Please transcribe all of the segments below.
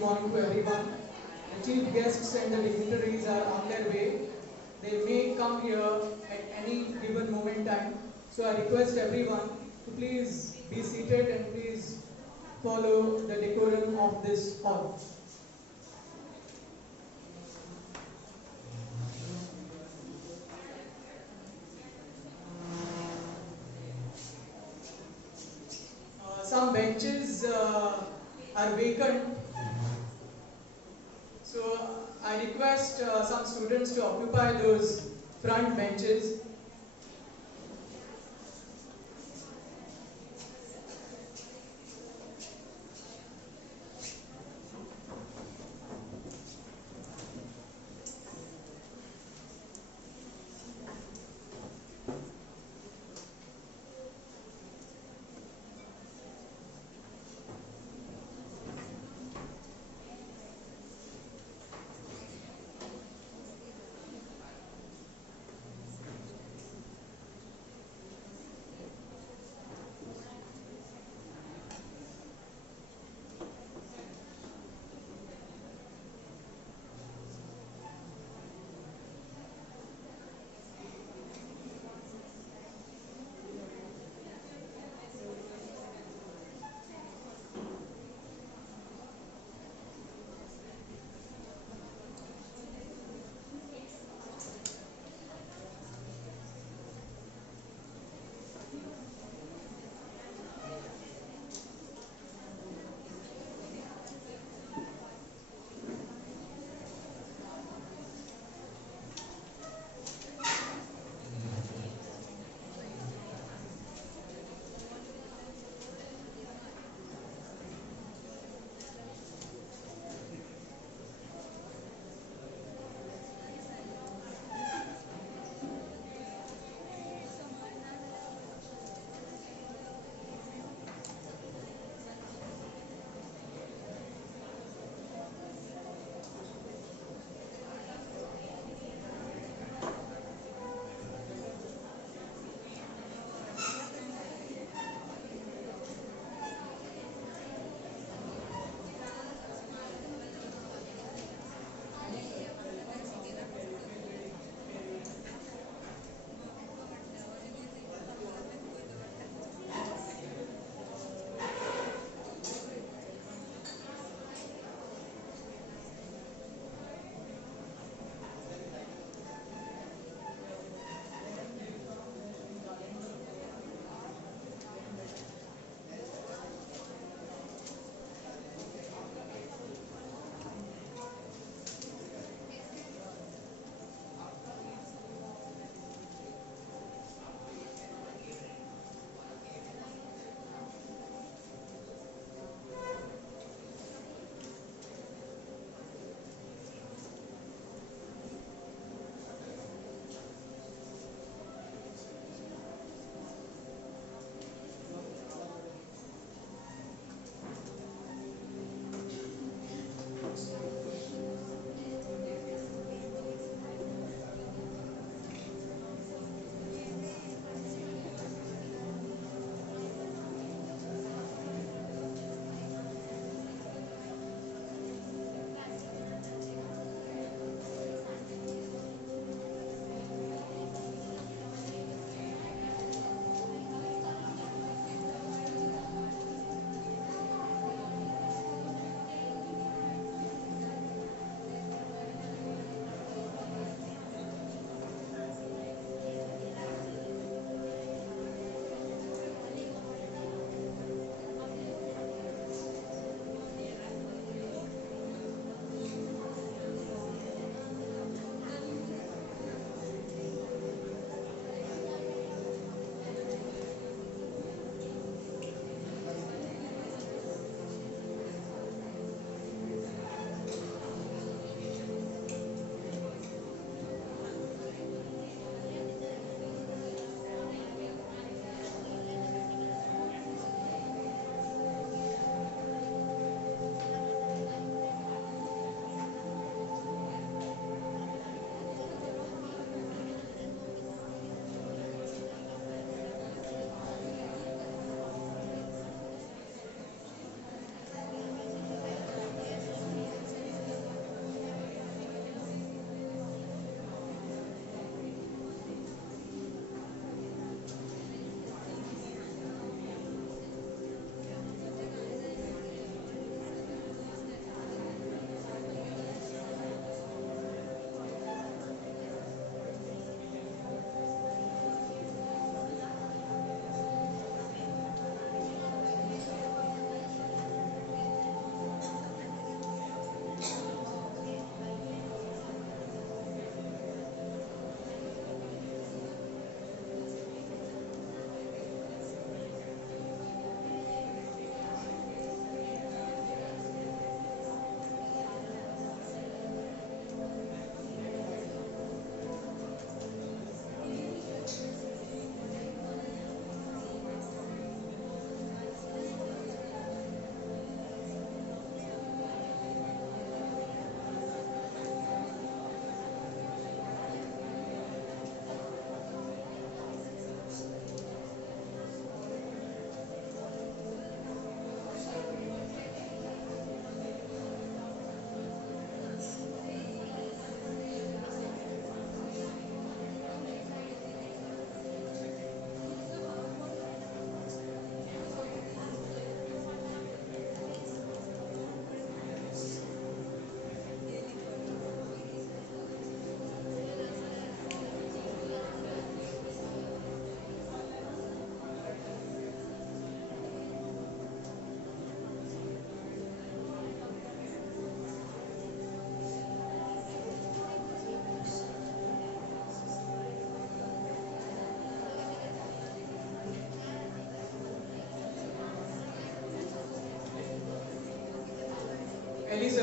good morning to everyone. The chief guests and the dignitaries are on their way. They may come here at any given moment in time. So I request everyone to please be seated and please follow the decorum of this hall. Some benches are vacant, so I request some students to occupy those front benches.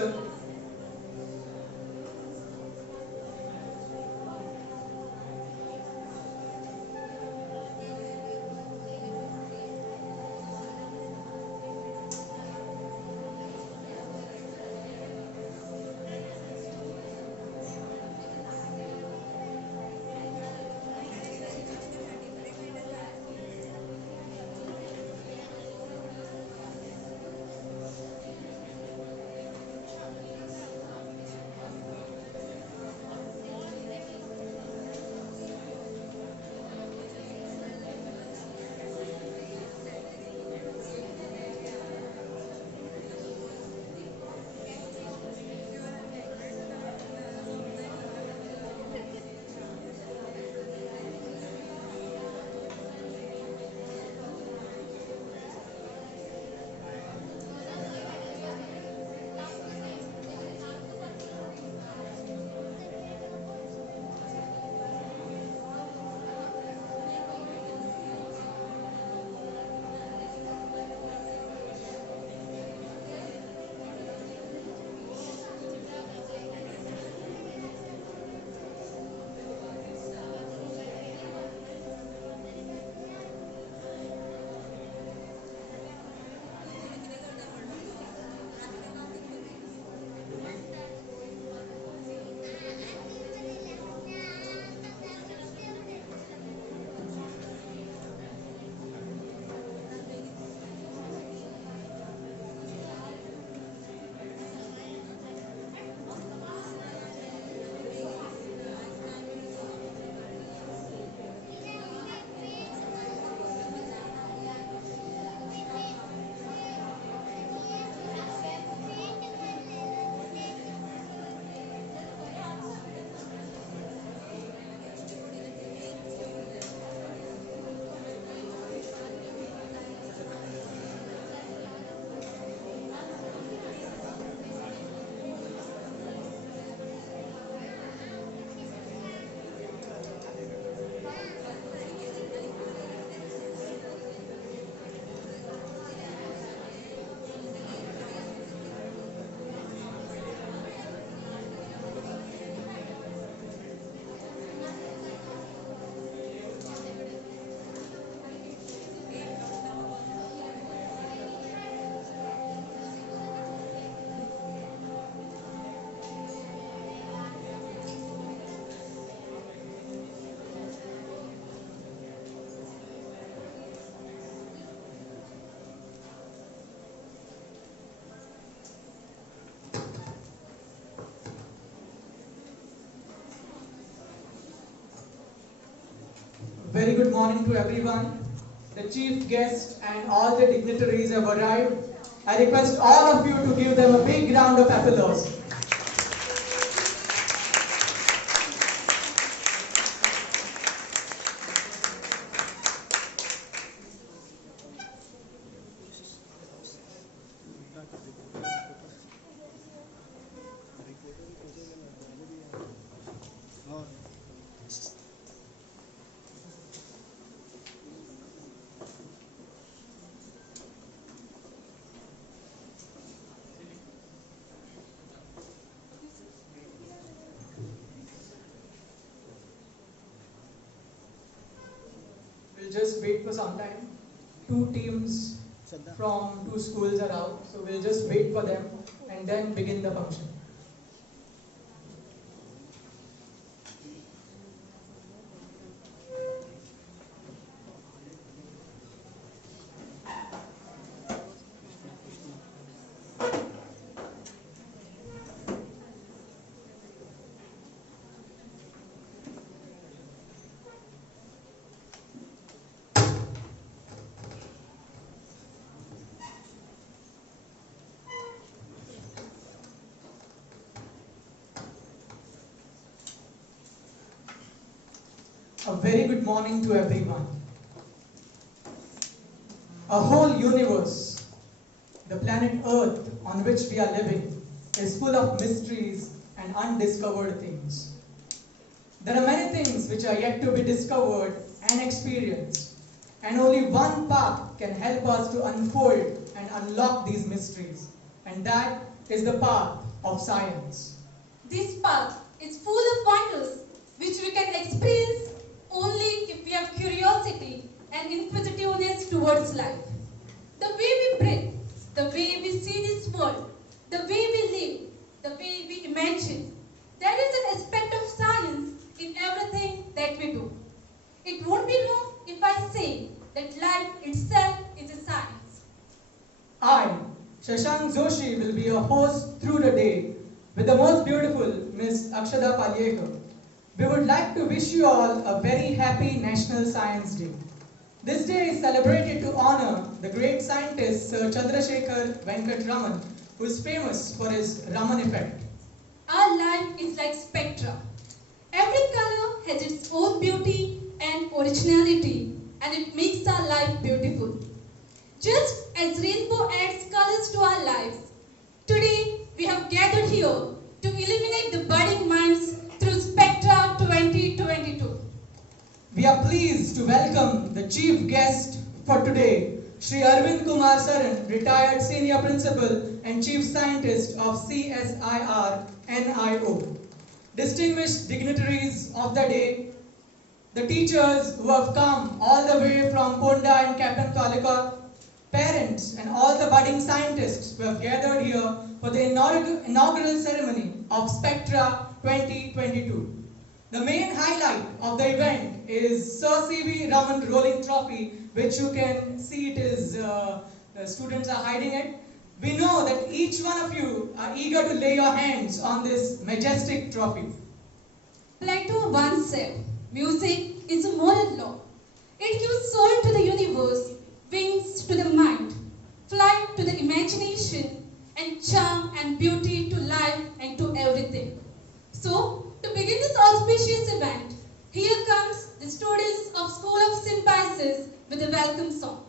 sir. Very good morning to everyone. The chief guest and all the dignitaries have arrived. I request all of you to give them a big round of applause. We'll just wait for some time. Two teams from two schools are out, so we'll just wait for them and then begin the function. A very good morning to everyone. A whole universe, the planet Earth on which we are living, is full of mysteries and undiscovered things. There are many things which are yet to be discovered and experienced, and only one path can help us to unfold and unlock these mysteries, and that is the path of science. This path is full of wonders which we can experience only if we have curiosity and inquisitiveness towards life. The way we breathe, the way we see this world, the way we live, the way we imagine, there is an aspect of science in everything that we do. It won't be wrong if I say that life itself is a science. I, Shashank Joshi, will be your host through the day with the most beautiful Miss Akshada Palyekar. We would like to wish you all a very happy National Science Day. This day is celebrated to honor the great scientist Sir Chandrasekhar Venkat Raman, who is famous for his Raman effect. Our life is like spectra. Every color has its own beauty and originality, and it makes our life beautiful. Just as rainbow adds colors to our lives, today we have gathered here to illuminate the budding minds through Spectra 2022. We are pleased to welcome the chief guest for today, Shri Arvind Kumar Saran, retired Senior Principal and Chief Scientist of CSIR NIO. Distinguished dignitaries of the day, the teachers who have come all the way from Ponda and Captain Talika, parents and all the budding scientists who have gathered here for the inaugural ceremony of Spectra 2022. The main highlight of the event is Sir C.V. Raman Rolling Trophy, which you can see it is, the students are hiding it. We know that each one of you are eager to lay your hands on this majestic trophy. Plato once said, music is a moral law. It gives soul to the universe, wings to the mind, flight to the imagination, and charm and beauty to life and to everything. So, to begin this auspicious event, here comes the students of School of Symbiosis with a welcome song.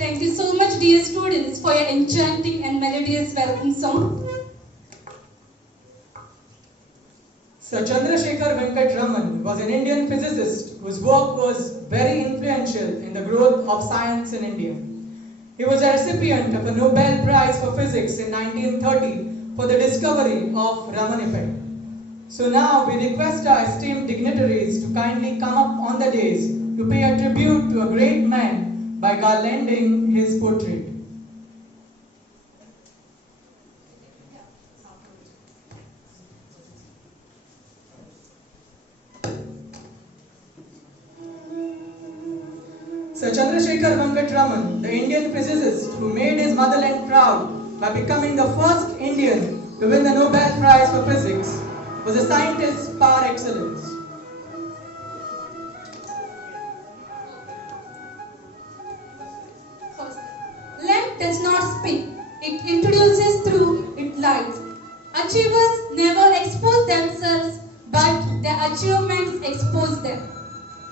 Thank you so much, dear students, for your enchanting and melodious welcome song. Sir Chandrasekhar Venkat Raman was an Indian physicist whose work was very influential in the growth of science in India. He was a recipient of a Nobel Prize for Physics in 1930 for the discovery of Raman effect. So now we request our esteemed dignitaries to kindly come up on the dais to pay a tribute to a great man by garlanding his portrait. Sir Chandrasekhar Venkat Raman, the Indian physicist who made his motherland proud by becoming the first Indian to win the Nobel Prize for Physics, was a scientist par excellence. Lamp does not speak, it introduces through its light. Achievers never expose themselves, but their achievements expose them.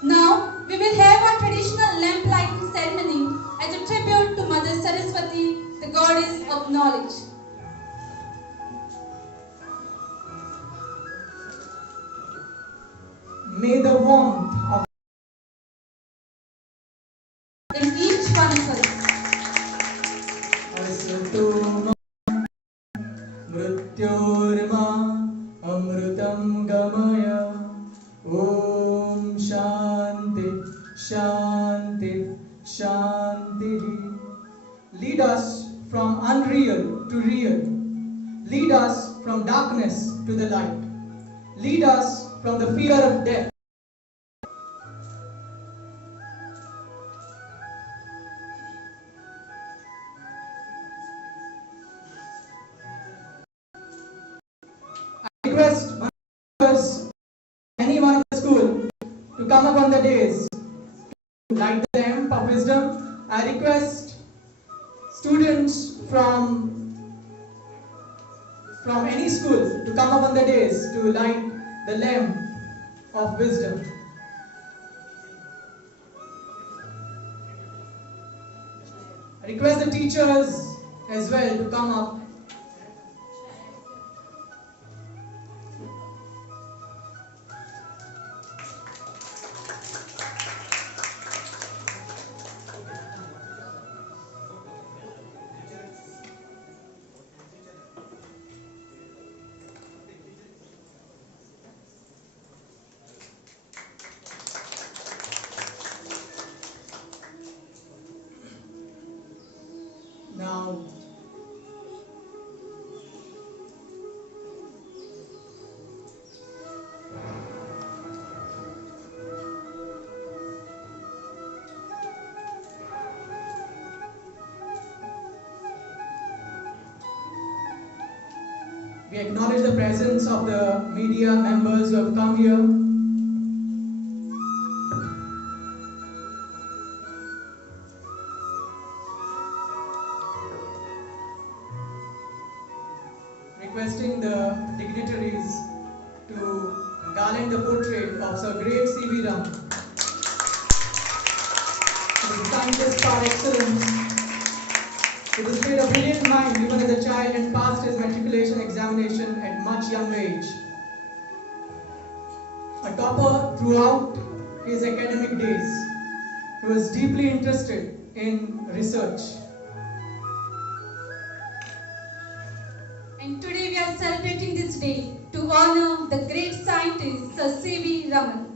Now, we will have our traditional lamp lighting ceremony as a tribute to Mother Saraswati, the goddess of knowledge. May the warmth of in each one of us. Asatoma Mrityorma Amrutam Gamaya Om Shanti Shanti Shanti. Lead us from unreal to real. Lead us from darkness to the light. Lead us from the fear of death. I request anyone of the school to come up on the dais to light the lamp of wisdom. I request students from any school to come up on the dais to light the lamp of wisdom. I request the teachers as well to come up. Now, we acknowledge the presence of the media members who have come here. Requesting the dignitaries to garland the portrait of Sir Great C.V. Raman, who is scientist par excellence, who displayed a brilliant mind even as a child and passed his matriculation examination at much young age. A topper throughout his academic days, he was deeply interested in research. And today we are celebrating this day to honor the great scientist Sir C.V. Raman.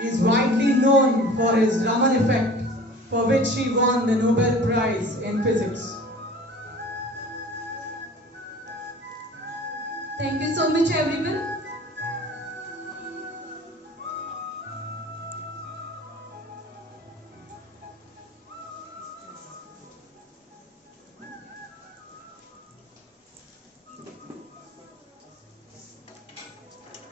He is widely known for his Raman effect, for which he won the Nobel Prize in Physics. Thank you so much, everyone.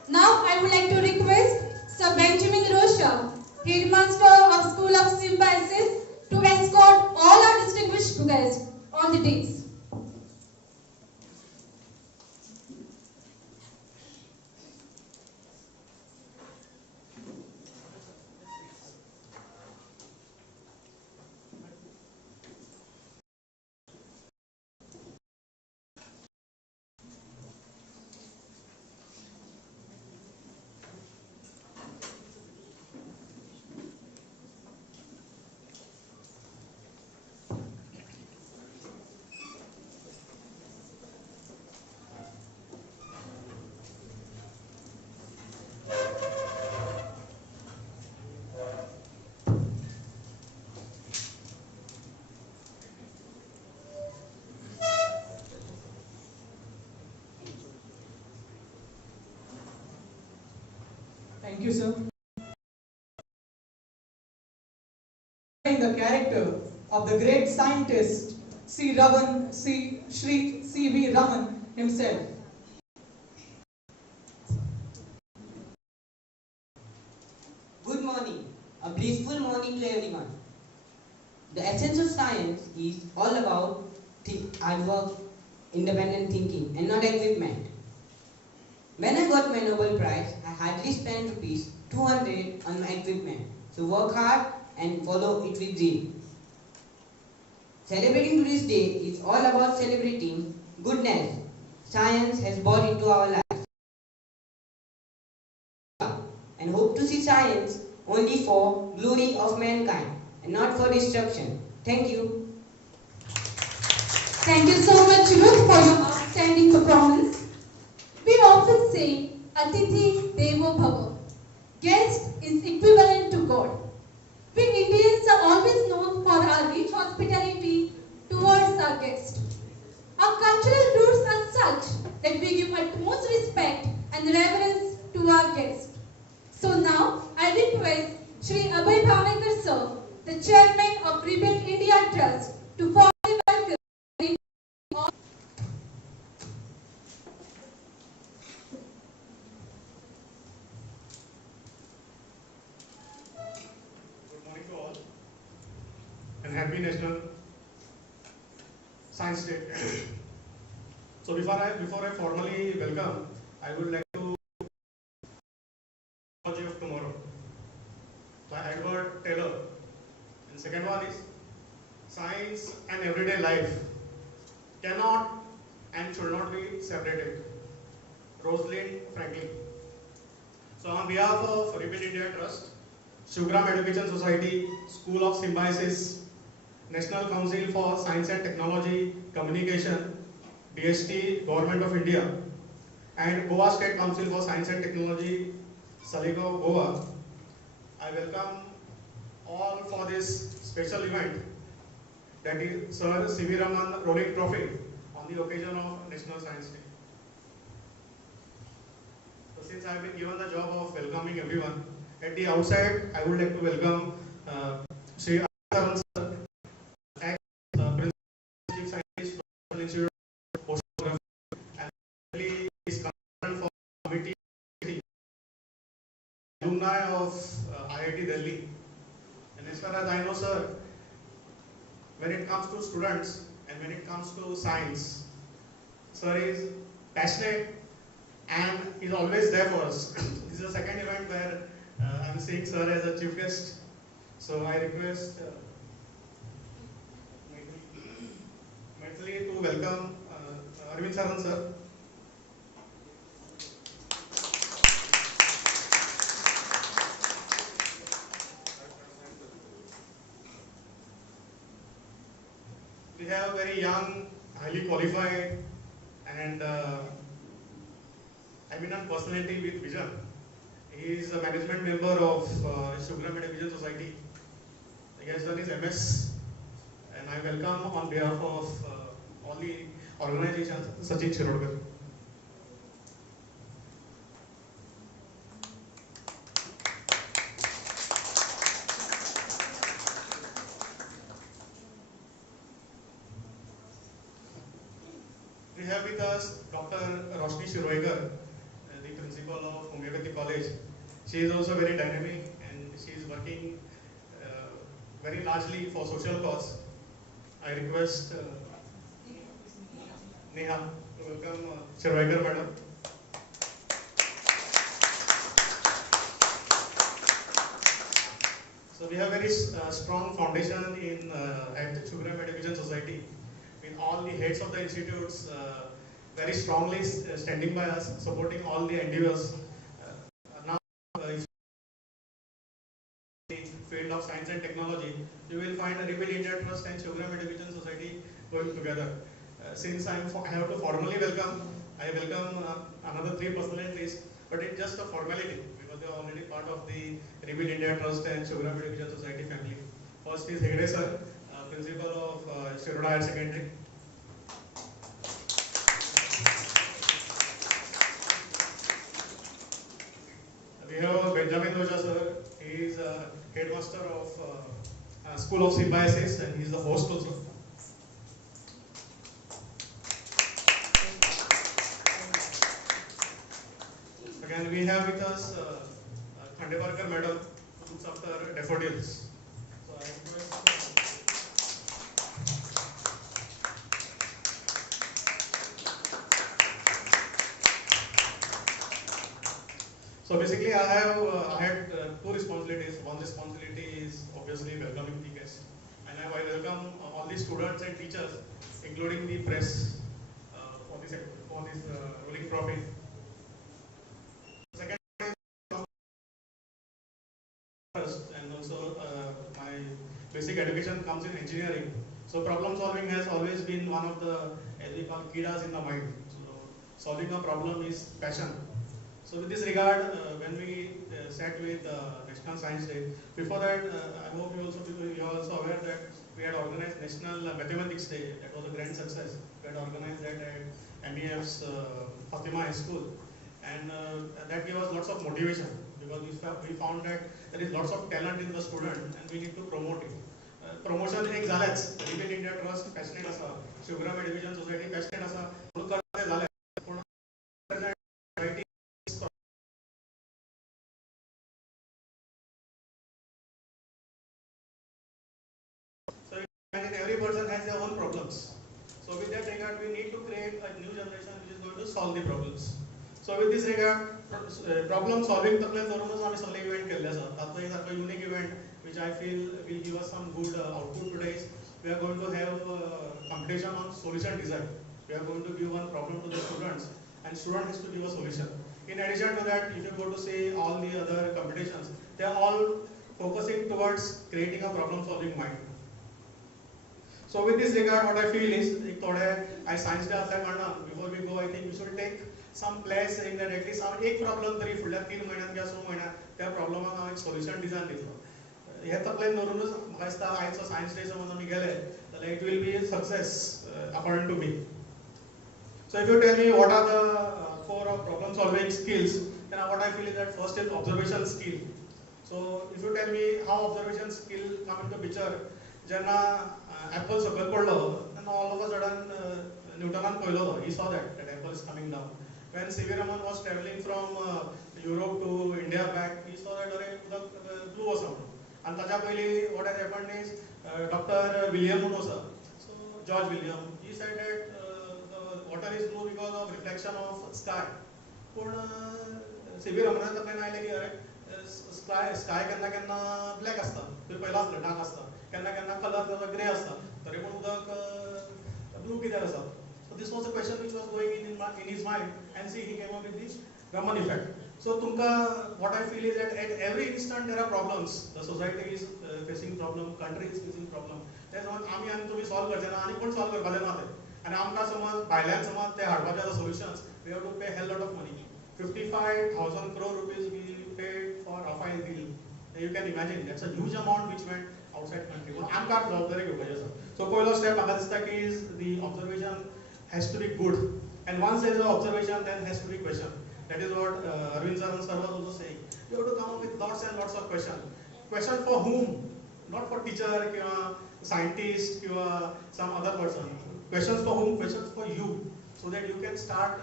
Now I would like to request Sir Benjamin Rocha Headmaster of School of Symbiosis, to escort all our distinguished guests on the days. Thank you, sir. The character of the great scientist Shri C.V. Raman himself. Good morning. A blissful morning to everyone. The essence of science is all about hard work, independent thinking, and not equipment. When I got my Nobel Prize, I hardly spent rupees 200 on my equipment. So work hard and follow it with zeal. Celebrating today's day is all about celebrating goodness science has brought into our lives. And hope to see science only for glory of mankind and not for destruction. Thank you. Thank you so much, Ruth, for your outstanding performance. We often say, Atithi Devo Bhava. Guest is equivalent to God. We Indians are always known for our rich hospitality towards our guests. Our cultural roots are such that we give utmost respect and reverence to our guests. So now, I request Shri Abhay Bhavekar sir, the Chairman of Rebuild India Trust, to formally welcome. Good morning to all, and happy National Science Day. So before I formally welcome, I would like to technology of tomorrow by Edward Taylor. And second one is science and everyday life cannot and should not be separated. Rosalind Franklin. So on behalf of Rebuild India Trust, Shivgram Education Society, School of Symbiosis, National Council for Science and Technology, Communication, DST, Government of India, and Goa State Council for Science and Technology, Saligaon, Goa, I welcome all for this special event, that is Sir C.V. Raman Rolling Trophy on the occasion of National Science Day. So since I have been given the job of welcoming everyone, at the outset, I would like to welcome Sri Saran sir, ex-Principal Chief Scientist, National Institute of Oceanography, and currently is concerned for committee, alumni of IIT Delhi. And as far as I know, sir, when it comes to students and when it comes to science, sir is passionate and is always there for us. This is the second event where I'm seeing sir as a chief guest. So I request Maithili to welcome Arvind Saran sir. We have a very young, highly qualified and eminent personality with vision. He is a management member of Shivgram Education Society. He has done his MS, and I welcome on behalf of all the organizations Sachin Shirodkar. We have with us Dr. Roshni Shiroigar, the principal of Homeopathy College. She is also very dynamic and she is working working very largely for social cause. I request Neha to welcome Shirvaikar Madam. So we have very strong foundation in at Shubhram Education Society, with all the heads of the institutes very strongly standing by us, supporting all the endeavors. Now, if the field of science and technology, you will find a Rebuild India Trust and Shubhram Education Society going together. Since I have to formally welcome, I welcome another three personalities, but it's just a formality because they are already part of the Rebuild India Trust and Shubhram Education Society family. First is Hegde sir, principal of Shiroda Higher Secondary. We have Benjamin Roja sir. He is headmaster of School of Symbiosis and he is the host also. Again, we have with us Khandeparkar madam, who looks after daffodils. So I request. So basically, I had two responsibilities. One responsibility is obviously welcoming the guests, and I welcome all the students and teachers, including the press, for this ruling profit. Second is first, and also my basic education comes in engineering. So problem solving has always been one of the, as we call, kidas in the mind. So solving a problem is passion. So with this regard, when we sat with National Science Day, before that, I hope you are also aware that we had organized National Mathematics Day. That was a grand success. We had organized that at NEF's Fatima High School, and that gave us lots of motivation because we found that there is lots of talent in the student, and we need to promote it. Promotion एक झालेच. Rebuild India Trust passionate असा, Shubhram Education Society passionate असा, म्हणून करते झाले. And every person has their own problems. So with that regard, we need to create a new generation which is going to solve the problems. So with this regard, problem solving तकलेन धरूनच आम्ही सगळे event केल्ले आसात. तातूंत एक सारको unique event which I feel will give us some good output today is we are going to have competition on solution design. We are going to give one problem to the students and student has to give a solution. In addition to that, if you go to see all the other competitions, they are all focusing towards creating a problem solving mind. So with this regard, what I feel is, I science day असल्या कारणान, before we go, I think we should take some place saying that at least एक problem तरी फुडल्या 3 म्हयन्यान किंवा 6 म्हयन्यान त्या प्रॉब्लमाक हांव एक सोल्युशन डिझायन दितलो. हे तकलेन धरूनच म्हाका दिसता आयचो सायन्स डे समज आमी गेले जाल्यार it will be a success according to me. So if you tell me what are the core of problem solving skills, then what I feel is that first is observation skill. So if you tell me how observation skill come into picture, जेन्ना apple सकयल पडलो, then all of a sudden Newtonan पळयलो तो, he saw that apple is coming down. When C.V. Raman was traveling from Europe to India back, he saw that अरे उदक blue आसा म्हणून. And ताच्या पयलीं what has happened is Dr. William म्हणून आसा, so George William, he said that the water is blue because of reflection of sky. पूण C.V. Ramanan तकलेन आयलें की अरे sky केन्ना केन्ना black आसता, तुवें पयलां आसलें dark आसता. केन्ना केन्ना कलर ताजो ग्रे आसता, तरी पूण उदक ब्लू कित्याक आसा? So this was a question which was going in his mind, and see he came up with the Raman effect. So what I feel is that at every instant there are problems. The society is facing problem, country is facing problem. That's why आमी आनी तुमी solve करचे ना, आनी कोण solve करपाचें ना तें. आनी आमकां समज भायल्यान समज ते हाडपाचे आसा solutions, we have to pay hell lot of money. 55,000 crore rupees we paid for Rafael deal. You can imagine that's a huge amount which went outside country. But आमकां जबाबदारी घेवपाची आसा. So पयलो step म्हाका दिसता की is the observation has to be good, and once there is an observation, then has to be question. That is what Arvind sir was also saying. You have to come up with lots and lots of questions. Question for whom? Not for teacher, किंवा scientist, किंवा some other person. Questions for whom? Questions for you, so that you can start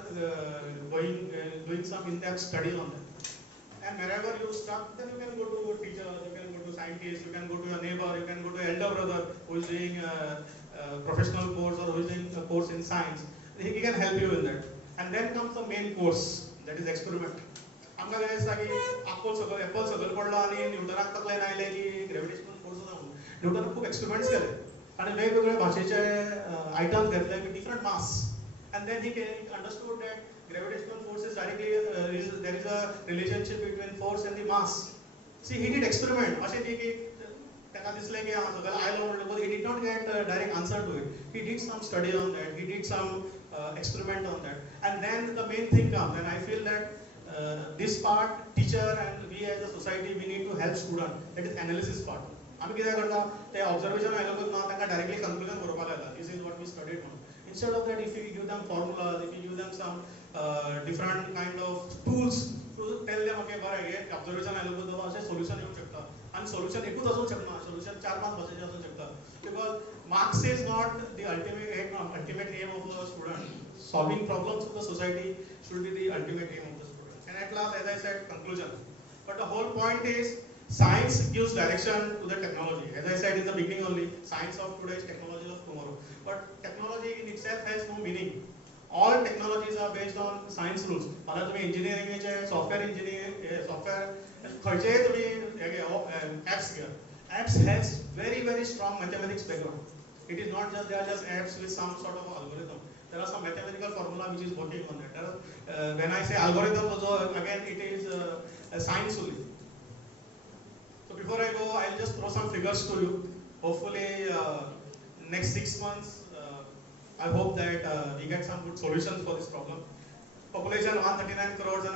doing some in-depth study on that. And wherever you start, then you can go to teacher, you can go to science. scientist, you can go to your neighbor, you can go to your elder brother who is doing a professional course or who is doing a course in science. He can help you in that. And then comes the main course, that is experiment. आमकां कितें दिसता की Apple सकयल पडलो आनी न्यूटनाक तकलेन आयलें की ग्रेविटेशनल फोर्स जावन न्यूटनान खूब एक्सपेरिमेंट्स केले आनी वेगवेगळे भाशेचे आयटम्स घेतले with different mass and then he understood that gravitational force is directly there is a relationship between force and the mass. See, he did experiment. अशें न्ही की ताका दिसलें की हांव सकयल आयलो म्हणटकूच he did not get a direct answer to it. He did some study on that. He did some experiment on that. And then the main thing comes, and I feel that this part, teacher and we as a society, we need to help student. That is analysis part. आमी कितें करता ते observation आयलोच ना तांकां directly conclusion बरोवपाक लायता. This is what we studied on. Instead of that, if you give them formulas, if you give them some different kind of tools to tell them, okay, बरें observation आयलोच तो अशें solution येवंक शकता. And solution एकूच आसूंक शकना, solution 4-5 भाशेचे आसूंक शकता. Because marks is not the ultimate aim of a student. Solving problems of the society should be the ultimate aim of the student. And at last, as I said, conclusion. But the whole point is, science gives direction to the technology. As I said in the beginning only, science of today is technology of tomorrow. But technology in itself has no meaning. All technologies are based on science rules. If you engineering, software engineering, software, apps here. Apps has very, very strong mathematics background. It is not just, they are just apps with some sort of algorithm. There are some mathematical formula which is working on that. When I say algorithm, also, again, it is a science only. So before I go, I'll just throw some figures to you. Hopefully, next 6 months, I hope that we get some good solutions for this problem. Population 139 crores, and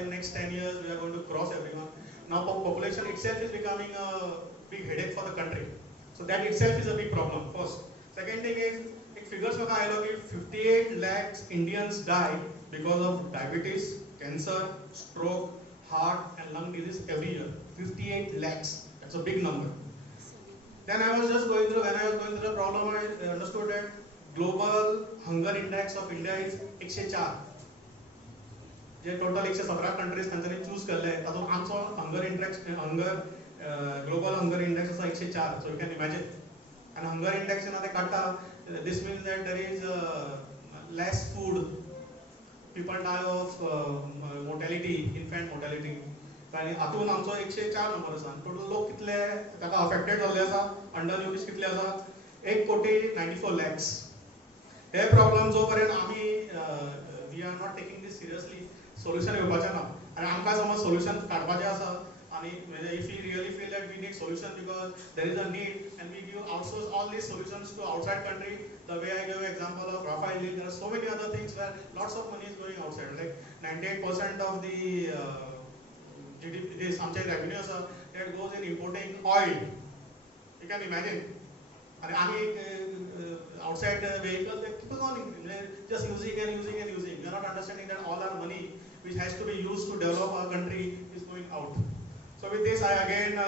in next 10 years, we are going to cross everyone. Now, population itself is becoming a big headache for the country. So that itself is a big problem, first. Second thing is, figures 58 lakhs Indians die because of diabetes, cancer, stroke, heart and lung disease every year. 58 lakhs. That's a big number. Then I was just going through, when I was going through the problem, I understood that global hunger index of India is 104. J total 117 countries तांच्यांनी choose केल्ले तातूंत आमचो global hunger index आसा 104. So you can imagine. And hunger index ना ते काडटा. This means that there is less food. People die of mortality, infant mortality. आणि हातून आमचो 104 नंबर आसा. टोटल लोक कितले ताका अफेक्टेड जाल्ले आसा, अंडर न्यूट्रिश कितले आसा, 1,94 lakhs. हे प्रॉब्लेम जो पर्यंत आमी we are not taking this seriously, solution येवपाचें ना. आनी आमकां समज सोल्युशन काडपाचें आसा, and if we really feel that we need solution because there is a need, and we give outsource all these solutions to outside country, the way I gave example of Rafael, there are so many other things where lots of money is going outside. Like 98% of the GDP, this revenue that goes in importing oil. You can imagine. And outside vehicles, they keep on just using and using and using. We are not understanding that all our money, which has to be used to develop our country, is going out. So with this, I again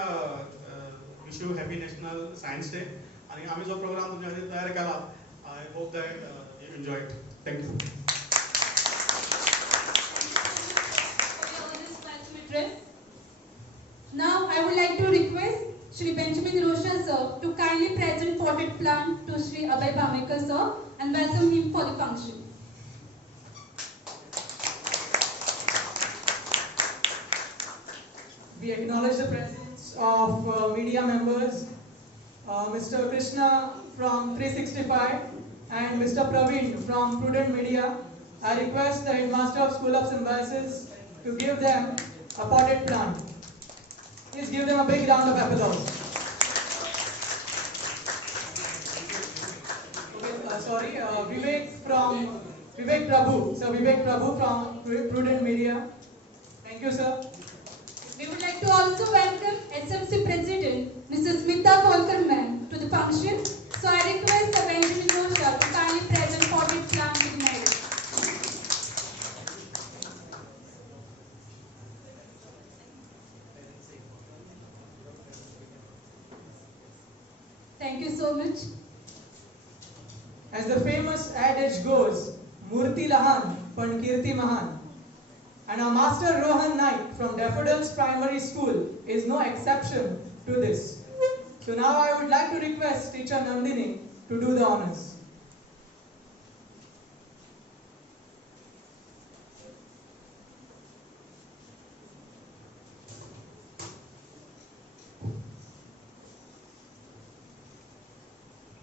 wish you happy National Science Day. And आम्ही जो program तुमच्या तयार केला, I hope that you enjoy it. Thank you. Now I would like to request Shri Benjamin Roshal sir to kindly present potted plant to Shri Abhay Bhamekar sir and welcome him for the function. We acknowledge the presence of media members, Mr. Krishna from 365 and Mr. Praveen from Prudent Media. I request the headmaster of School of Symbiosis to give them a potted plant. Please give them a big round of applause. Okay, Vivek Prabhu. So Vivek Prabhu from Prudent Media. Thank you, sir. We would like to also welcome SMC President Mrs. Smita Kolkarman to the function. So I request the Benjamin Roshal to kindly present potted plant to the medal. Thank you so much. As the famous adage goes, Murti Lahan, Pan Kirti Mahan. And our master Rohan Naik from Daffodils Primary School is no exception to this. So now I would like to request teacher Nandini to do the honors.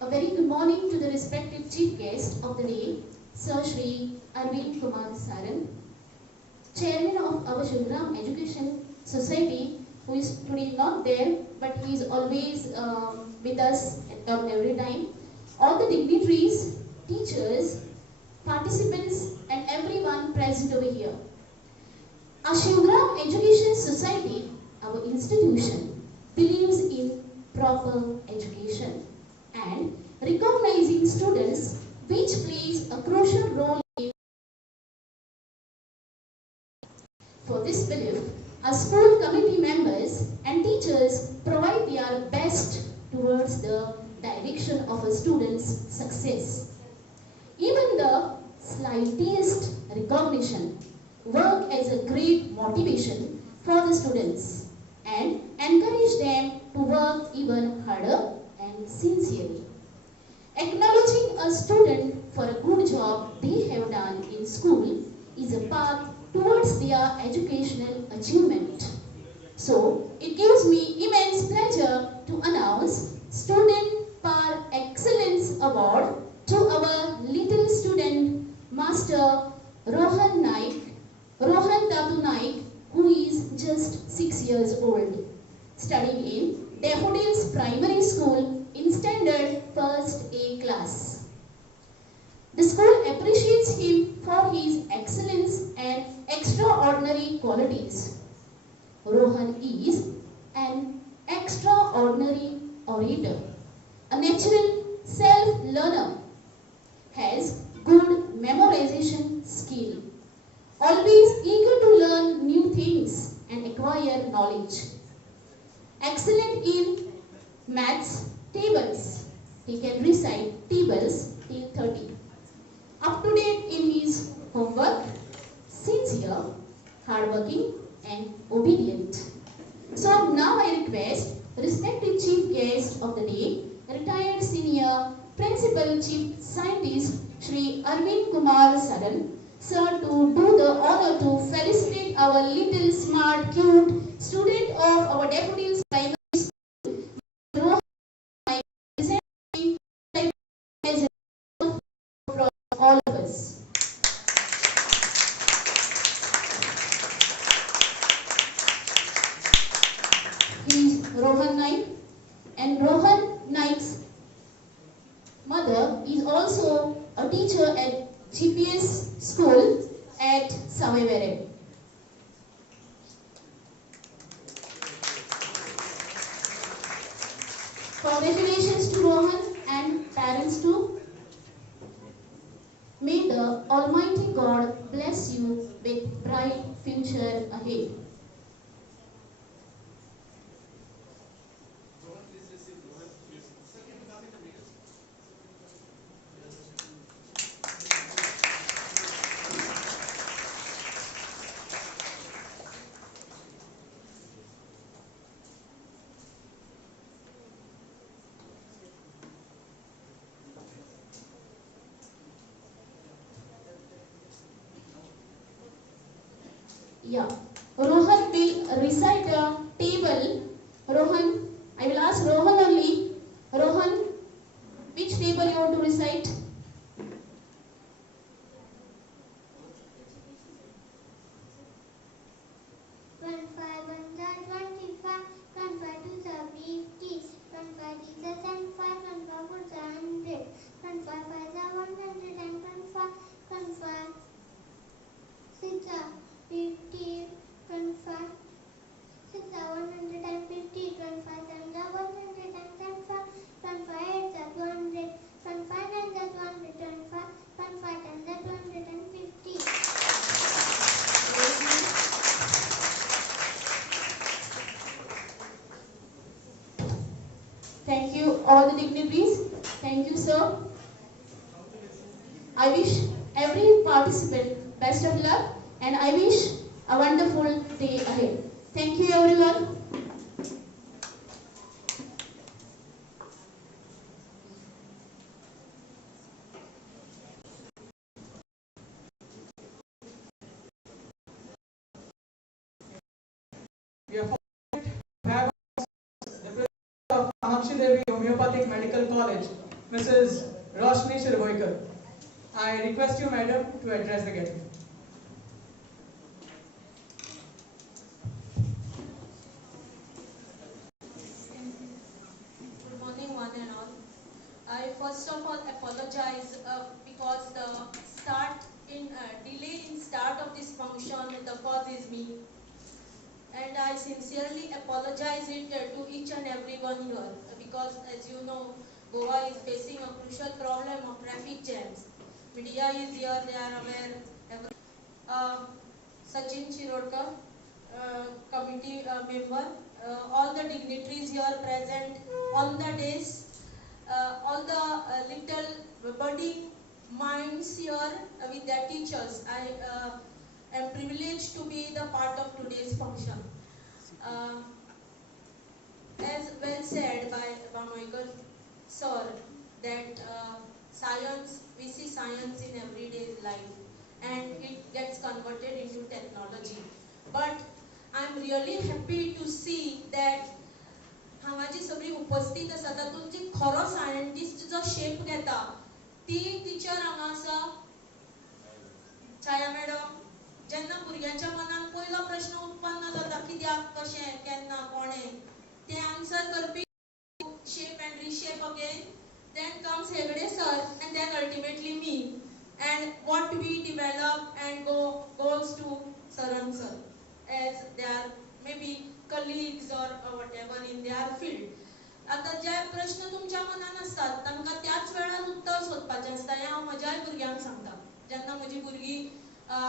A very good morning to the respected chief guest of the day, Sir Shri Arvind Kumar Saran, Chairman of our Shivram Education Society, who is today not there, but he is always with us at every time. All the dignitaries, teachers, participants, and everyone present over here. Our Shivram Education Society, our institution, believes in proper education and recognizing students, which plays a crucial role in. For this belief, our school committee members and teachers provide their best towards the direction of a student's success. Even the slightest recognition work as a great motivation for the students and encourage them to work even harder and sincerely. Acknowledging a student for a good job they have done in school is a path towards their educational achievement. So, it gives me immense pleasure to announce Student Par Excellence Award to our little student, Master Rohan Datu Naik, who is just 6 years old, studying in Daffodils Primary School in Standard 1st A class. The school appreciates him for his excellence and extraordinary qualities. Rohan is an extraordinary orator, a natural self-learner, has good memorization skill, always eager to learn new things and acquire knowledge. Excellent in maths tables. He can recite tables till 30. Up to date in his homework, sincere, hardworking and obedient. So now I request respected chief guest of the day, retired senior principal chief scientist Shri Arvind Kumar Saran, sir, to do the honor to felicitate our little smart cute student of our Daffodils Primary School, Rohan, presenting as from all of us. He is Rohan Naik, and Rohan Naik's mother is also a teacher at GPS school at Savevere. Congratulations to Rohan and parents too. May the Almighty God bless you with bright future ahead. Yeah, Rohan will recite a table. Rohan, I will ask Rohan only. Rohan, which table you want to recite? Thank you, all the dignitaries. Thank you, sir. I wish every participant best of luck, and I wish a wonderful day ahead. Thank you everyone. We are fortunate to have the president of Kamakshi Devi Homeopathic Medical College, Mrs. Roshni Shirvoikar. I request you, madam, to address the gathering. Good morning, one and all. I first of all apologize because the delay in start of this function, the cause is me. And I sincerely apologize it to each and everyone here because, as you know, Goa is facing a crucial problem of traffic jams. Media is here, they are aware. Sachin Shirodkar, committee member, all the dignitaries here present on the days, all the little budding minds here with their teachers. I am privileged to be the part of today's function. As well said by Banoikar sir, that science, we see science in everyday life and it gets converted into technology. But I'm really happy to see that हांगाची सगळी उपस्थित आसा तातूंत जी खरो scientist जो shape घेता ती teacher हांगा आसा छाया मॅडम. जेन्ना भुरग्यांच्या मनान पयलो प्रश्न उत्पन्न जाता कित्याक कशें केन्ना कोणें ते answer Karpi shape and reshape again, then comes Hegde sir and then ultimately me, and what we develop and goes to Saran sir as their maybe colleagues or whatever in their field. आता जे प्रश्न तुमच्या मनान आसतात तांकां त्याच वेळार उत्तर सोदपाचें आसता हें हांव म्हज्याय भुरग्यांक सांगता. जेन्ना म्हजी भुरगीं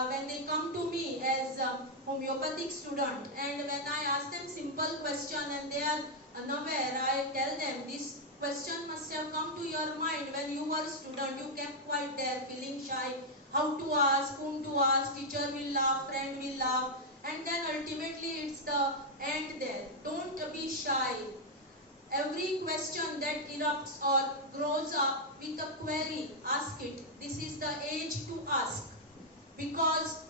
when they come to me as a homeopathic student and when I ask them simple question and they are unaware, I tell them this question must have come to your mind when you were a student. You kept quiet there, feeling shy, how to ask, whom to ask, teacher will laugh, friend will laugh, and then ultimately it's the end there. Don't be shy. Every question that erupts or grows up with a query, ask it. This is the age to ask. Because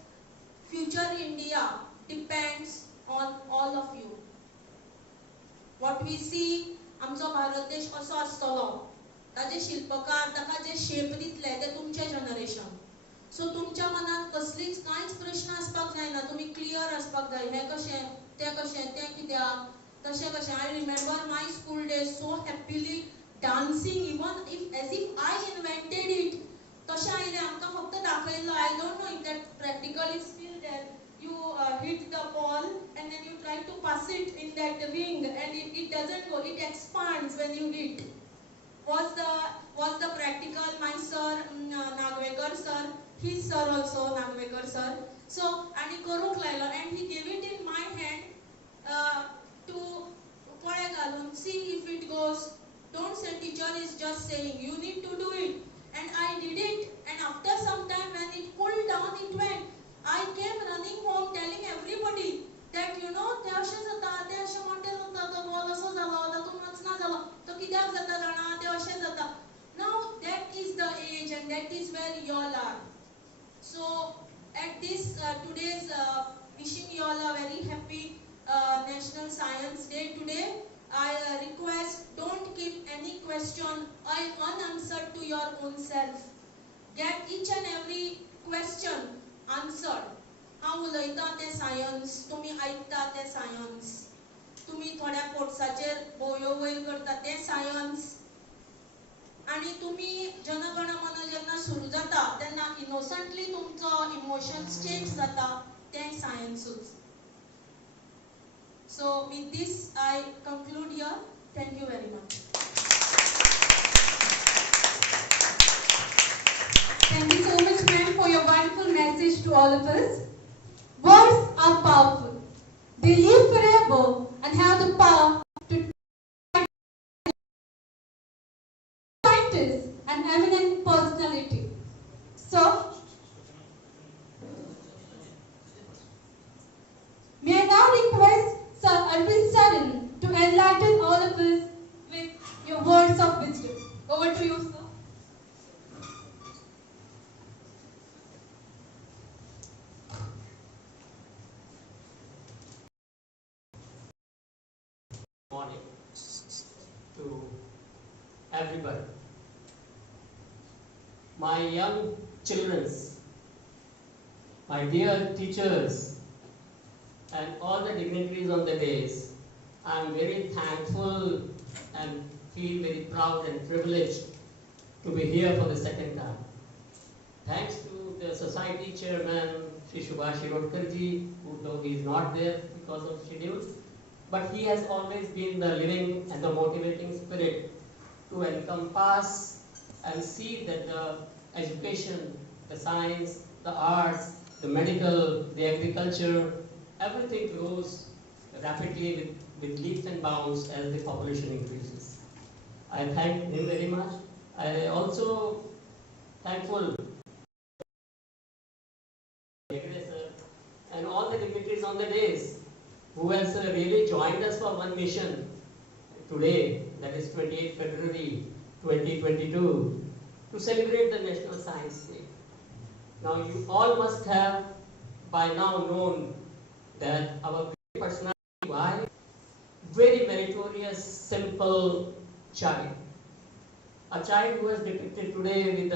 future India depends on all of you. What we see, आमचो भारत देश कसो आसतलो, ताजे शिल्पकार ताका जे shape दितले ते तुमचे जनरेशन. सो तुमच्या मनात कसलीच कांयच प्रश्न आसपाक जायना. तुमी क्लियर आसपाक जाय. हें कशें, तें कित्याक, तशें कशें. I remember my school days so happily dancing, even as if I invented it. तशें आयलें आमकां फक्त दाखयलो. I don't know if that practical is still there. You hit the ball and then you try to pass it in that ring and it doesn't go. It expands when you hit. Was the practical my sir Nagvekar sir, his sir also Nagvekar sir. So and he koruk lailo and he gave it in my hand to pole galun, see if it goes. Don't say teacher is just saying, you need to do it. And I did it, and after some time when it cooled down, it went. I came running home telling everybody that ते अशें जाता, ते अशें मोठे जाता, तो ball असो जालो, तातूंत वचना जालो, तो कित्याक जाता जाणा, ते अशें जाता. Now that is the age and that is where you all are. So at this today's wishing you all a very happy National Science Day today. I request, don't keep any question unanswered to your own self. Get each and every question answered. हांव उलयतां तें science, तुमी आयकता तें science, तुमी थोड्या कोर्साचेर बोयो वयर करता तें सायन्स, आनी तुमी जनगण मन जेन्ना सुरू जाता तेन्ना इनोसंटली तुमचो इमोशन्स चेंज जाता तें सायन्सूच. So with this I conclude here. Thank you very much. Thank you so much, ma'am, for your wonderful message to all of us. Words are powerful. They live forever and have the power to scientists and eminent personality. So, us with your words of wisdom. Over to you, sir. Morning to everybody. My young children, my dear teachers, and all the dignitaries on the days, I am very thankful and feel very proud and privileged to be here for the second time. Thanks to the society chairman, Shri Subhash Shirotkarji, who though he is not there because of schedule, but he has always been the living and the motivating spirit to encompass and see that the education, the science, the arts, the medical, the agriculture, everything grows rapidly with leaps and bounds as the population increases. I thank him very much. I also thankful and all the dignitaries on the days who has really joined us for one mission today, that is 28 February 2022, to celebrate the National Science Day. Now you all must have by now known that our great personality, why? Very meritorious, simple child. A child who is depicted today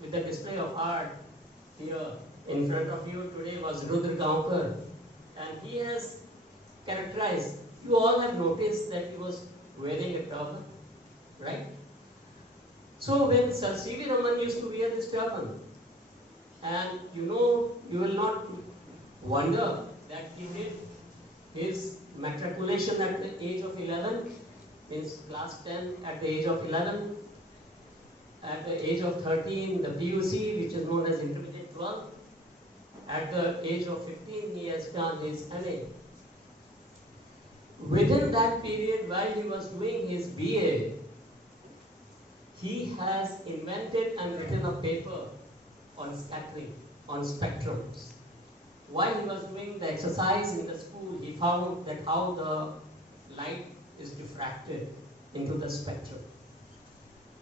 with the display of art here in front of you today was Rudra Gaonkar, and he has characterized. You all have noticed that he was wearing a turban, right? So when Sir C.V. Raman used to wear this turban, and you will not wonder that he did his matriculation at the age of 11, means class 10 at the age of 11, at the age of 13 the PUC, which is known as Intermediate 12, at the age of 15 he has done his MA. Within that period, while he was doing his BA, he has invented and written a paper on scattering, on spectrums. While he was doing the exercise in the school, he found that how the light is diffracted into the spectrum.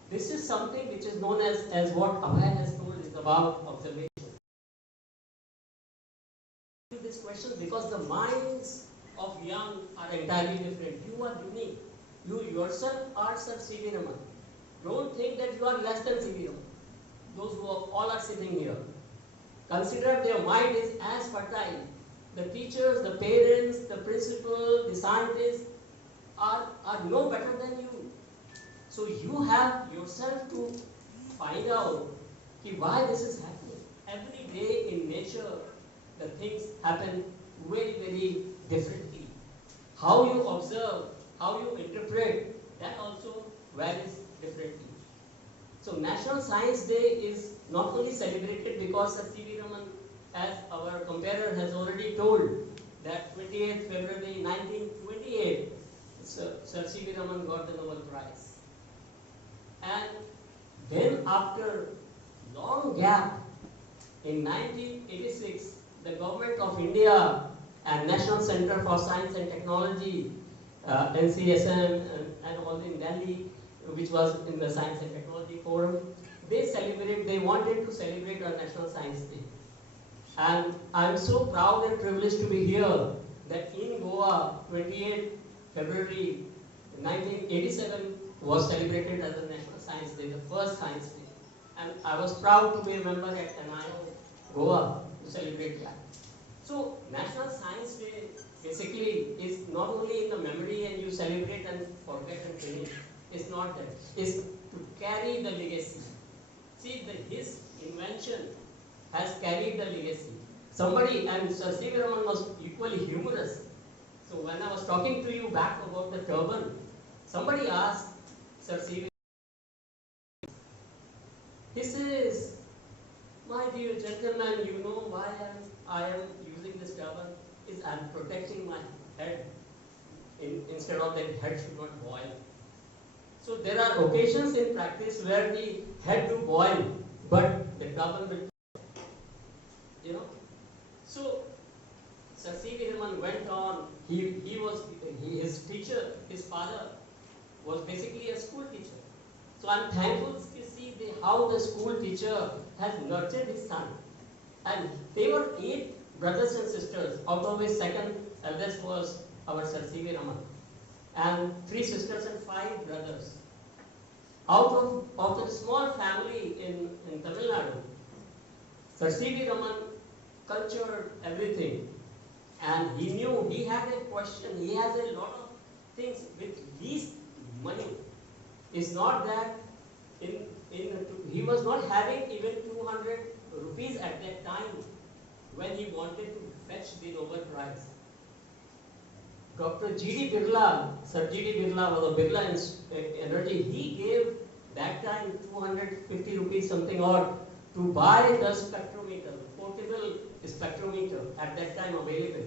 This is something which is known as what Abhay has told is about observation. This question because the minds of young are entirely different. You are unique. You yourself are Sir C.V. Raman. Don't think that you are less than C.V. Raman. Those who all are sitting here. Consider their mind is as fertile. The teachers, the parents, the principal, the scientists are no better than you. So you have yourself to find out why this is happening. Every day in nature, the things happen very, very differently. How you observe, how you interpret, that also varies differently. So National Science Day is not only celebrated because Sir C.V. Raman, as our comparer has already told, that 28th February 1928, Sir C.V. Raman got the Nobel Prize. And then after long gap, in 1986, the Government of India and National Center for Science and Technology, NCSM and all in Delhi, which was in the Science and Technology Forum, they wanted to celebrate our National Science Day. And I'm so proud and privileged to be here that in Goa, 28 February 1987 was celebrated as the National Science Day, the first Science Day. And I was proud to be a member at NIO Goa to celebrate that. So National Science Day basically is not only in the memory and you celebrate and forget and finish. It's not that. It's to carry the legacy. See, his invention has carried the legacy. Somebody, and Sir C.V. Raman was equally humorous. So when I was talking to you back about the turban, somebody asked Sir C.V. He says, my dear gentleman, you know why I am using this turban? Is I'm protecting my head. Instead of that head should not boil. So there are occasions in practice where the head do boil, but the turban will, So Sir C.V. Raman went on. His teacher, his father, was basically a school teacher. So I'm thankful to see how the school teacher has nurtured his son. And they were 8 brothers and sisters, out of which second eldest was our Sir C.V. Raman. And 3 sisters and 5 brothers. Out of the small family in Tamil Nadu, Sir C.V. Raman cultured everything. And he knew, he had a question, he has a lot of things with least money. It's not that he was not having even 200 rupees at that time when he wanted to fetch the Nobel Prize. Dr. G.D. Birla, Sir G.D. Birla was a Birla Energy, he gave that time 250 rupees something odd to buy the spectrometer, portable spectrometer at that time available.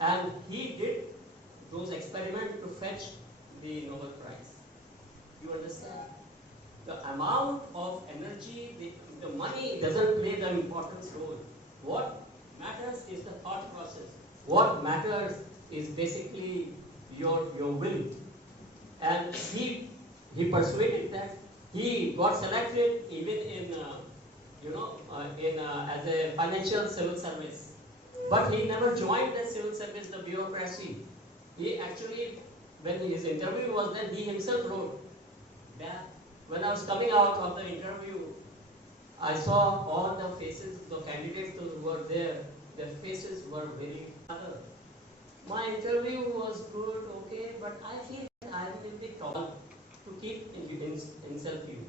And he did those experiments to fetch the Nobel Prize. You understand? The amount of energy, the money doesn't play the important role. What matters is the thought process. What matters is basically your will. And he persuaded that. He got selected even in as a financial civil service. But he never joined the civil service, the bureaucracy. He actually, when his interview was done, he himself wrote that when I was coming out of the interview, I saw all the faces, the candidates who were there, their faces were very other. My interview was good, okay, but I feel that I am a bit tall to keep himself view.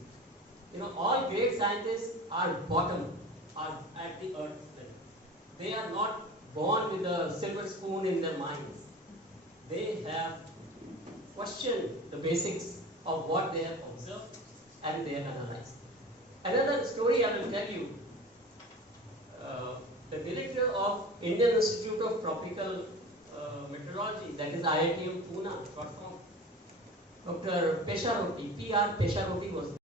All great scientists are bottom, are at the earth level. They are not born with a silver spoon in their minds. They have questioned the basics of what they have observed and they have analyzed. Another story I will tell you, the director of Indian Institute of Tropical Meteorology, that is IITM Pune, short form, Dr. Pesharoti, P.R. Pesharoti was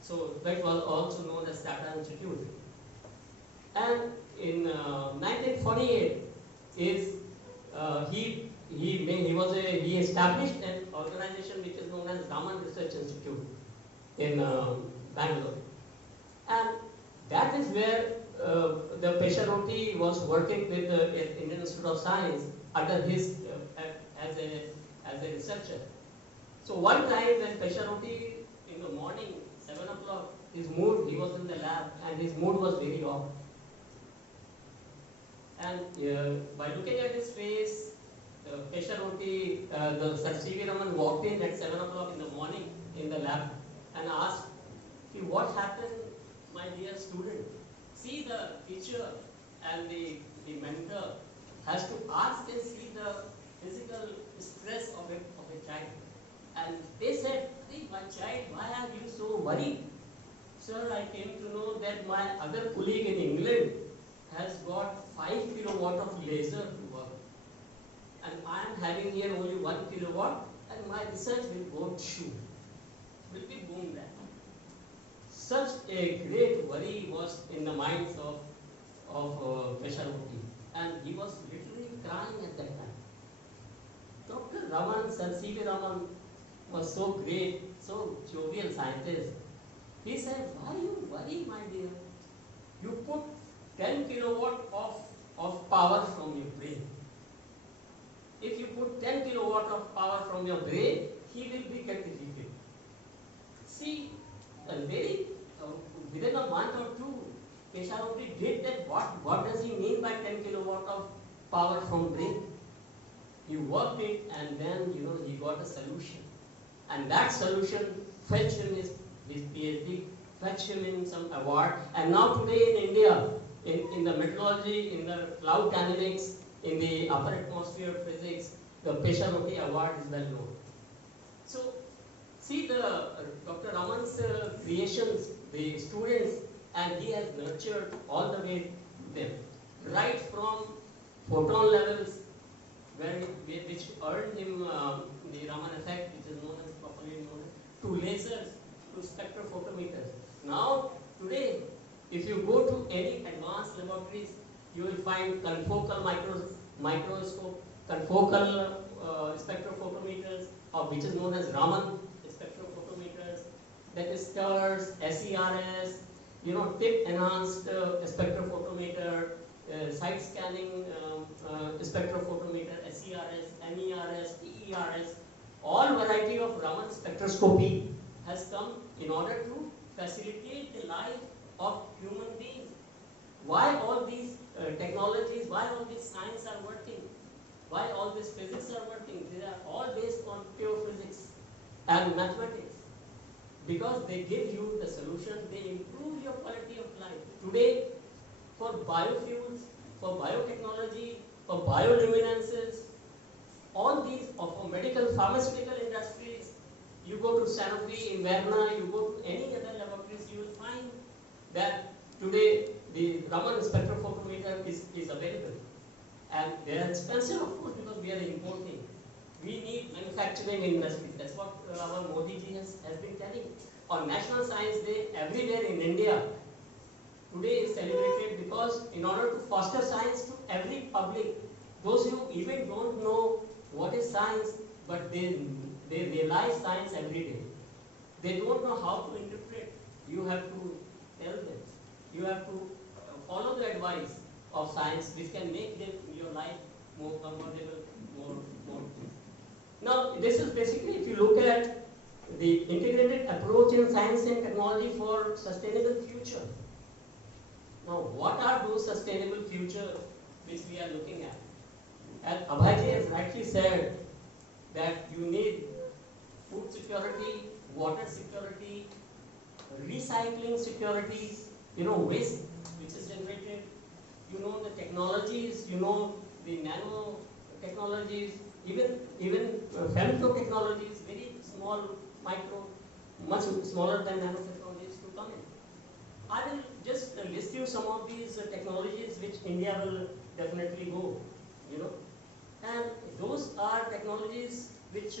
so that was also known as Tata Institute. And in 1948, he established an organization which is known as Raman Research Institute in Bangalore, and that is where the Pesharoti was working with the Indian Institute of Science under his as a researcher. So one time when Pesharoti in the morning, 7 o'clock, he was in the lab and his mood was very off. And by looking at his face, Pesharoti, the Sir C.V. Raman walked in at 7 o'clock in the morning in the lab and asked, what happened, my dear student? See, the teacher and the mentor has to ask and see the physical stress of a child. And they said, hey, my child, why are you so worried? Sir, I came to know that my other colleague in England has got 5 kilowatt of laser to work. And I am having here only 1 kilowatt and my research will go shoo. Will be boom there. Such a great worry was in the minds of Pesharoti. And he was literally crying at that time. Dr. Raman, Sir C.V. Raman was so great, so jovial scientist. He said, why you worry, my dear? You put 10 kilowatt of power from your brain. If you put 10 kilowatt of power from your brain, he will be get defeated. See, within a month or two, Pesharoti did that. What does he mean by 10 kilowatt of power from brain? He worked it and then he got a solution. And that solution fetched him his PhD, fetched him in some award. And now today in India, in the meteorology, in the cloud dynamics, in the upper atmosphere physics, the Pesharoti award is well known. So, see Dr. Raman's creations, the students, and he has nurtured all the way them. Right from photon levels, which earned him the Raman effect, which is known as properly known, to lasers, to spectrophotometers. Now, today, if you go to any advanced laboratories, you will find confocal microscope, confocal spectrophotometers, or which is known as Raman spectrophotometers, that is STIRS, SERS, tip enhanced spectrophotometer, side scanning spectrophotometer, SERS, MERS, TERS, all variety of Raman spectroscopy has come in order to facilitate the life of human beings. Why all these technologies, why all this science are working, why all this physics are working? They are all based on pure physics and mathematics, because they give you the solution, they improve your quality of life. Today, for biofuels, for biotechnology, for bioluminescence, all these, or for medical, pharmaceutical industries, you go to Sanofi in Verna, you go to any other laboratories, you will find that today the Raman spectrophotometer is available. And they are expensive, of course, because we are importing. We need manufacturing industry. That's what our Modi ji has been telling. On National Science Day, everywhere in India, today is celebrated because in order to foster science to every public, those who even don't know what is science, but they realize science every day. They don't know how to interpret. You have to tell them. You have to follow the advice of science, which can make your life more comfortable, more. Now, this is basically, if you look at the integrated approach in science and technology for sustainable future. Now, what are those sustainable future which we are looking at? As Abhayji has rightly said, that you need food security, water security, recycling securities, waste which is generated, the technologies, the nano technologies, even femto technologies, very small, micro, much smaller than nanotechnologies to come in. I will just list you some of these technologies which India will definitely go, and those are technologies which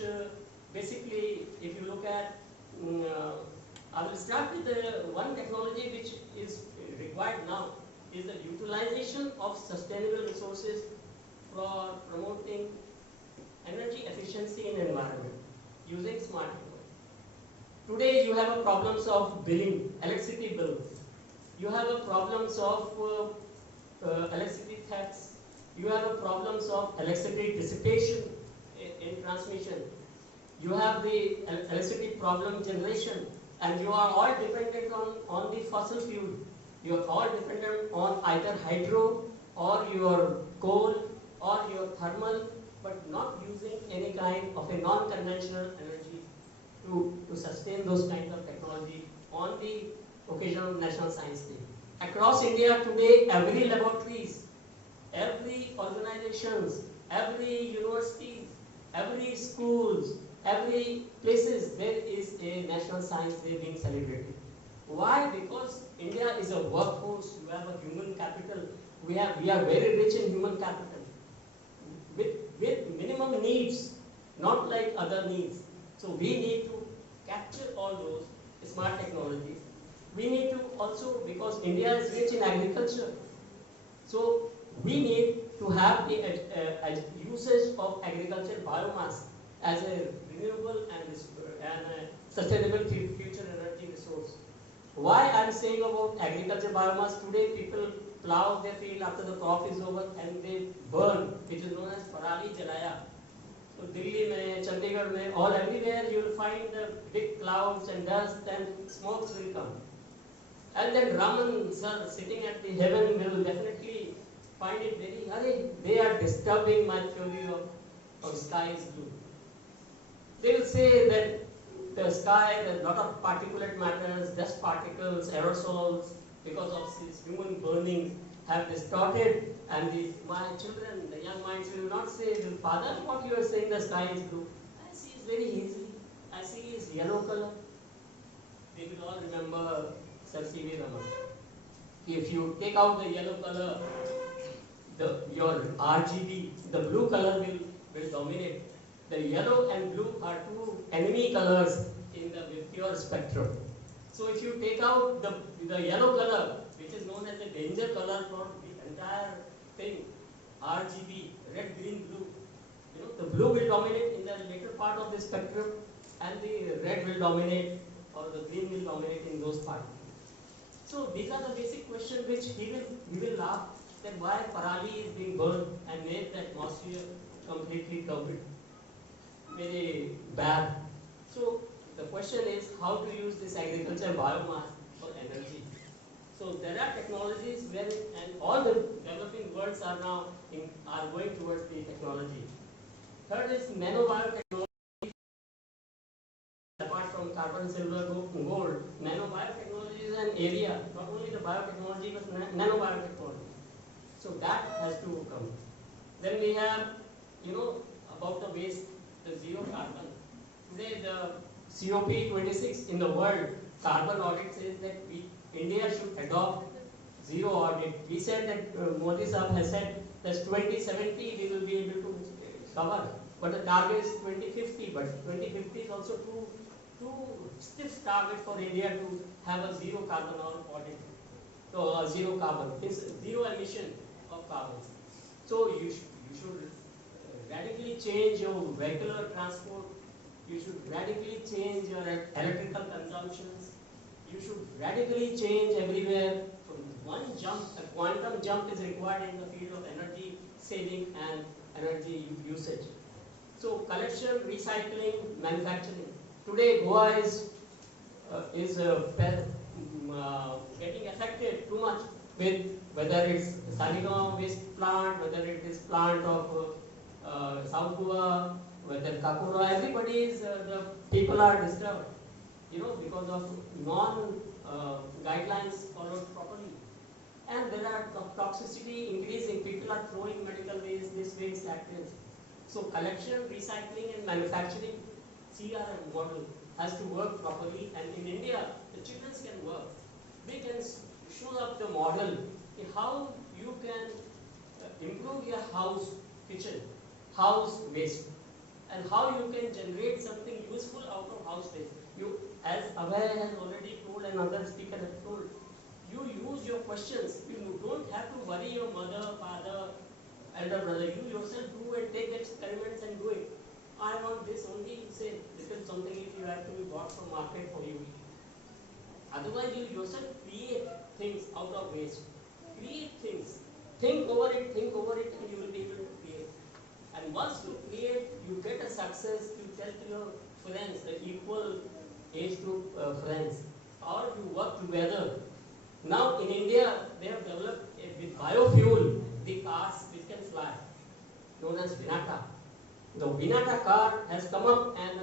basically, if you look at, I will start with the one technology which is required now, is the utilization of sustainable resources for promoting energy efficiency in environment using smart technology. Today you have a problems of billing, electricity bills. You have a problems of electricity thefts. You have a problems of electricity dissipation in transmission. You have the electricity problem generation, and you are all dependent on the fossil fuel. You are all dependent on either hydro or your coal or your thermal, but not using any kind of a non-conventional energy to sustain those kinds of technology on the occasion of National Science Day. Across India today, every laboratories, every organizations, every universities, every schools, every places, there is a National Science Day being celebrated. Why? Because India is a workforce. You have a human capital. We are very rich in human capital with minimum needs, not like other needs. So we need to capture all those smart technologies. We need to also, because India is rich in agriculture, so we need to have the usage of agricultural biomass as a renewable and sustainable future energy resource. Why I am saying about agriculture biomass? Today people plow their field after the crop is over and they burn, which is known as parali jalaya. So Delhi mein, Chandigarh mein, all everywhere you will find the big clouds and dust and smokes will come. And then Raman sir sitting at the heaven will definitely find it very, they are disturbing my theory of sky is blue. They will say that the sky, there are a lot of particulate matters, dust particles, aerosols, because of this human burning have distorted, and my children, the young minds will not say, Father, what you are saying, the sky is blue. I see it's very easy. I see it's yellow color. They will all remember Sir C.V. Raman. If you take out the yellow color, your RGB, the blue color will dominate. The yellow and blue are two enemy colors in the pure spectrum. So if you take out the yellow color, which is known as the danger color for the entire thing, RGB, red, green, blue, dominate in the later part of the spectrum, and the red will dominate or the green will dominate in those parts. So these are the basic questions which we will ask, that why parali is being burned and made the atmosphere completely turbid, very bad. So the question is how to use this agricultural biomass for energy. So there are technologies where, and all the developing worlds are now are going towards the technology. Third is nano biotechnology. Apart from carbon, silver, gold, nano biotechnology is an area, not only the biotechnology but nano biotechnology. So that has to come. Then we have, about the waste, the zero carbon. Today the COP26 in the world carbon audit says that India should adopt zero audit. We said that Modi Sahab has said that 2070 we will be able to cover, but the target is 2050. But 2050 is also too stiff target for India to have a zero carbon audit. So zero carbon, means zero emission of carbon. So you should radically change your vehicular transport. You should radically change your electrical consumptions. You should radically change everywhere. From one jump, a quantum jump is required in the field of energy saving and energy usage. So collection, recycling, manufacturing. Today Goa is getting affected too much with whether it's Saligao waste plant, whether it is plant of South Goa, whether Kakura, everybody is, the people are disturbed, because of guidelines followed properly. And there are toxicity increasing, people are throwing medical waste, this waste, that waste. So collection, recycling and manufacturing, CRM model has to work properly, and in India, the children can work. We can show up the model, how you can improve your house, kitchen, house waste, and how you can generate something useful out of house waste. As Abhay has already told and other speaker has told, you use your questions. You don't have to worry your mother, father, elder brother. You yourself do and take the experiments and do it. I want this only, say, this is something if you have to be bought from market for you. Otherwise, you yourself create things out of waste. Create things. Think over it, and you will be able to create. And once you create, you get a success, you tell to your friends, the equal age group friends, or you work together. Now in India, they have developed with biofuel, the cars which can fly, known as Vinata. The Vinata car has come up, and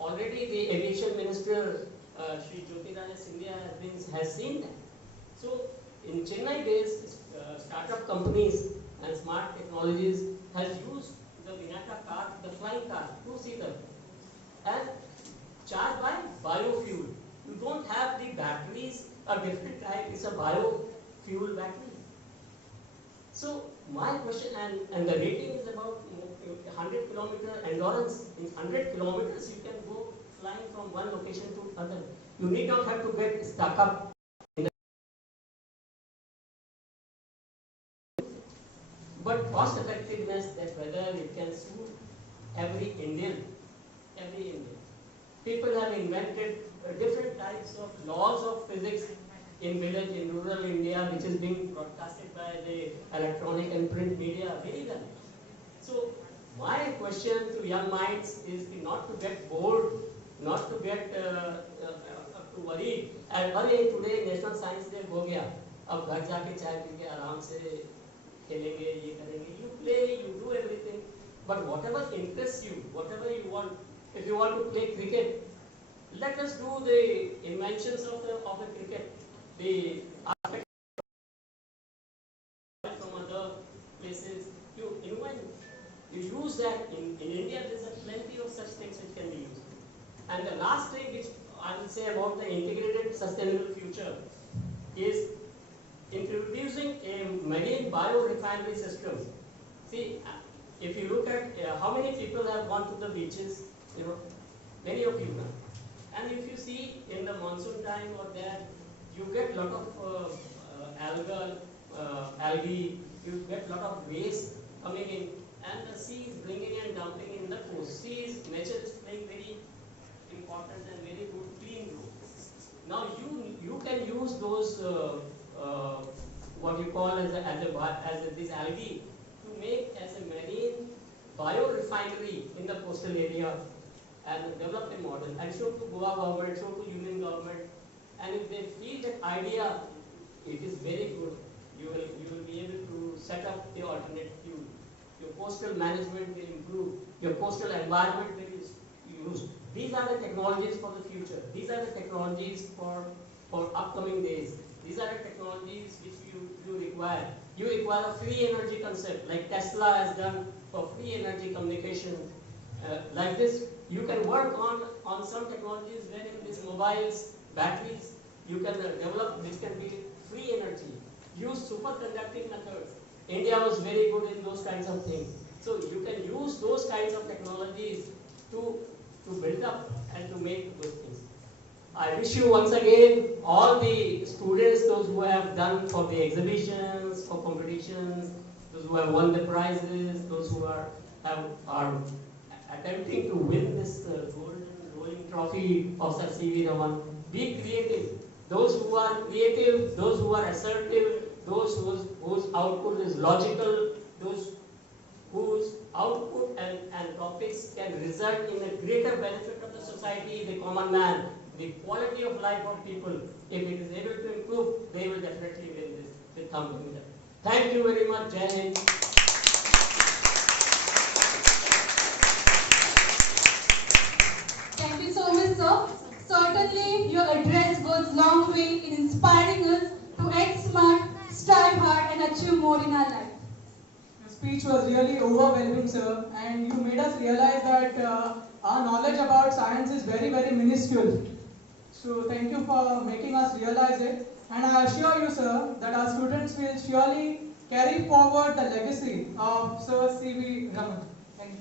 already the aviation minister, Shri Jyotiraj Scindia, has seen that. So in Chennai based startup companies and smart technologies has used the Vinata car, the flying car, two-seater, and charged by biofuel. You don't have the batteries, a different type, it's a biofuel battery. So my question, and the rating is about 100 kilometer endurance. In 100 kilometers you can go flying from one location to other. You need not have to get stuck up in the, but cost effectiveness, that whether it can suit every Indian. People have invented different types of laws of physics in village, in rural India, which is being broadcasted by the electronic and print media very well. So my question to young minds is not to get bored, not to get to worry. And today National Science Day हो गया, अब घर जाके चाय P के आराम से खेलेंगे, ये करेंगे. You play, you do everything, but whatever interests you, whatever you want. If you want to play cricket, let us do the inventions of the cricket, the aspect from other places. You invent, you use that. In India, there is plenty of such things which can be used. And the last thing which I will say about the integrated sustainable future is introducing a marine biorefinery system. See, if you look at how many people have gone to the beaches, many of you know. And if you see in the monsoon time or there, you get lot of algae, you get lot of waste coming in, and the sea is bringing and dumping in the coast. nature is playing very important and very good clean role. Now you can use those what you call as this algae to make as a marine biorefinery in the coastal area and develop a model and show to Goa government, show to Union government, and if they feel that idea, it is very good. You will be able to set up the alternate fuel. Your coastal management will improve. Your coastal environment will be used. These are the technologies for the future. These are the technologies for upcoming days. These are the technologies which you require. You require a free energy concept, like Tesla has done for free energy communication. Like this, you can work on some technologies wherein these mobiles, batteries, you can develop, which can be free energy. Use superconducting methods. India was very good in those kinds of things. So you can use those kinds of technologies to build up and to make those things. I wish you once again, all the students, those who have done for the exhibitions, for competitions, those who have won the prizes, those who are attempting to win this golden rolling trophy of Sir C.V. Raman. Be creative. Those who are creative, those who are assertive, those whose output is logical, those whose output and topics can result in a greater benefit of the society, the common man, the quality of life of people. If it is able to improve, they will definitely win this with thumbing. Thank you very much. Jai Hind. Thank you so much, sir. Certainly, your address goes long way in inspiring us to act smart, strive hard, and achieve more in our life. Your speech was really overwhelming, sir, and you made us realize that our knowledge about science is very, very minuscule. So thank you for making us realize it. And I assure you, sir, that our students will surely carry forward the legacy of Sir C.V. Raman. Thank you.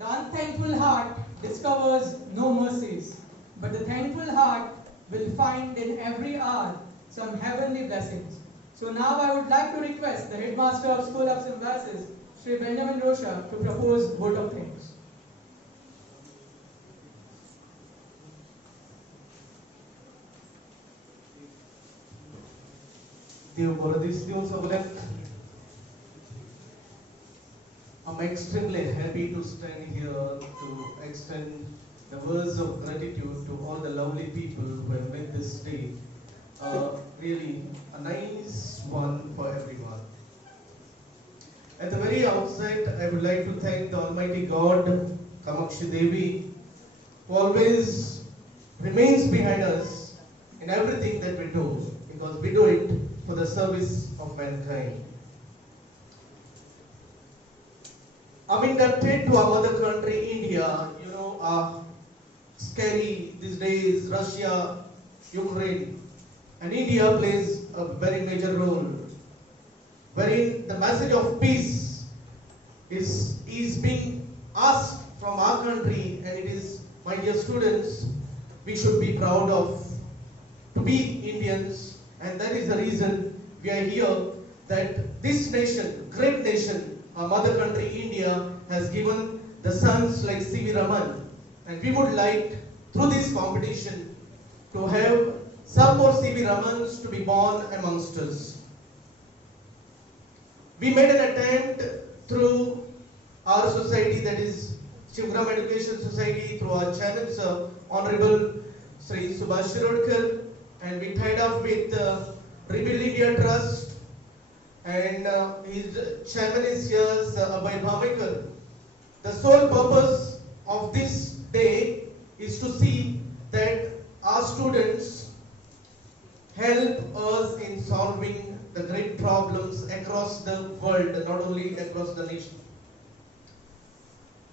The unthankful heart discovers no mercies, but the thankful heart will find in every hour some heavenly blessings. So now I would like to request the headmaster of School of Symbiosis, Sri Benjamin Rosha, to propose vote of thanks. Dear Boradisnos of left, I'm extremely happy to stand here to extend the words of gratitude to all the lovely people who have made this day really a nice one for everyone. At the very outset, I would like to thank the Almighty God, Kamakshi Devi, who always remains behind us in everything that we do, because we do it for the service of mankind. I'm indebted to our mother country, India. Scary these days, Russia, Ukraine, and India plays a very major role, wherein the message of peace is being asked from our country, and it is, my dear students, we should be proud of to be Indians, and that is the reason we are here, that this nation, great nation, our mother country India, has given the sons like C.V. Raman, and we would like, through this competition, to have some more C.V. Ramans to be born amongst us. We made an attempt through our society, that is Shivgram Education Society, through our chairman, Sir, Honorable Sri Subhash Shirodkar, and we tied up with Rebuild India Trust, and his chairman is here, Sir Abhay Bhamekar. The sole purpose of this day is to see that our students help us in solving the great problems across the world, not only across the nation.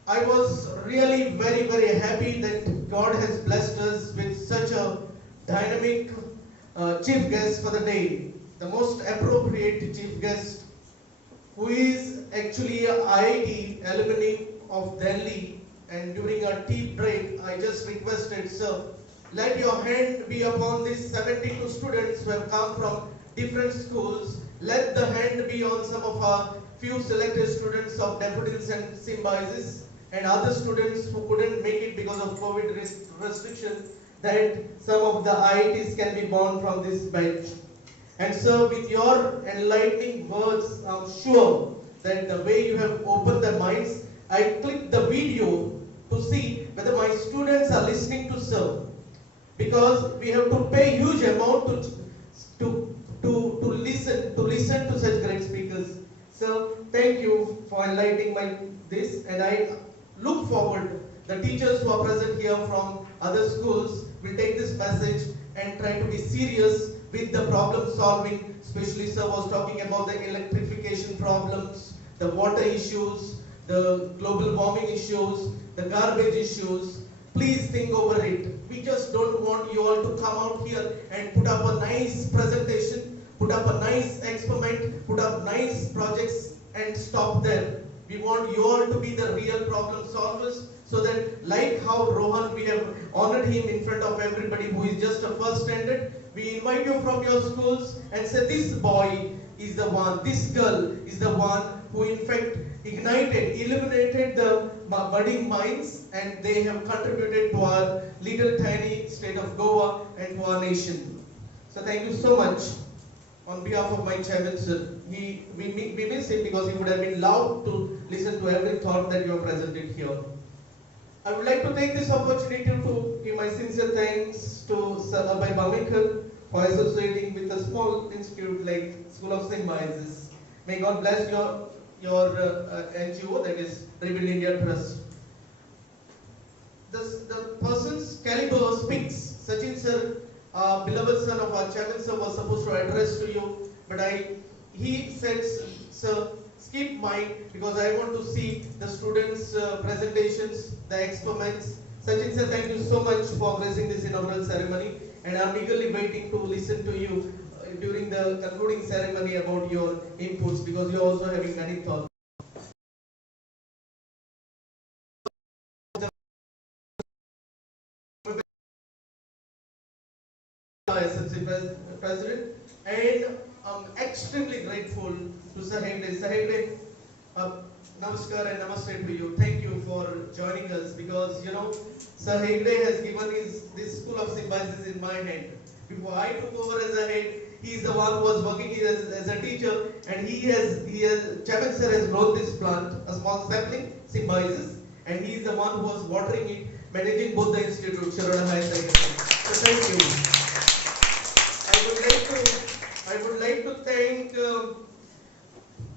I was really very, very happy that God has blessed us with such a dynamic chief guest for the day, the most appropriate chief guest, who is actually a IIT alumni of Delhi. And during our tea break, I just requested, sir, let your hand be upon these 72 students who have come from different schools. Let the hand be on some of our few selected students of Daffodils and Symbiosis, and other students who couldn't make it because of COVID restriction, that some of the IITs can be born from this batch. And so with your enlightening words, I'm sure that the way you have opened their minds, I clicked the video to see whether my students are listening to sir. Because we have to pay huge amount to listen to such great speakers. So thank you for enlightening this, and I look forward the teachers who are present here from other schools will take this message and try to be serious with the problem solving. Especially sir was talking about the electrification problems, the water issues, the global warming issues, the garbage issues. Please think over it. We just don't want you all to come out here and put up a nice presentation, put up a nice experiment, put up nice projects and stop there. We want you all to be the real problem solvers, so that like how Rohan, we have honored him in front of everybody who is just a first standard, we invite you from your schools and say this boy is the one, this girl is the one who in fact illuminated the budding minds, and they have contributed to our little tiny state of Goa and to our nation. So thank you so much. On behalf of my chairman, sir, we miss him because he would have been loud to listen to every thought that you have presented here. I would like to take this opportunity to give my sincere thanks to Sir Abhay Bamekar for associating with a small institute like School of Symbiosis. May God bless your NGO, that is Rebuild India Trust. The person's caliber speaks. Sachin sir, beloved son of our chairman sir, was supposed to address to you, but he said, sir, skip mine because I want to see the students' presentations, the experiments. Sachin sir, thank you so much for gracing this inaugural ceremony, and I'm eagerly waiting to listen to you during the concluding ceremony about your inputs, because you're also having many thoughts. SMC President, and I'm extremely grateful to Sir Hegde. Sir Hegde, namaskar and namaste to you. Thank you for joining us, because Sir Hegde has given this School of Symbiosis in my hand. Before I took over as a head, he is the one who was working here as a teacher, and Chairman sir has grown this plant, a small sapling, Symbiosis, and he is the one who was watering it, managing both the institutes, Sharoda High Secondary. So thank you. I would like to thank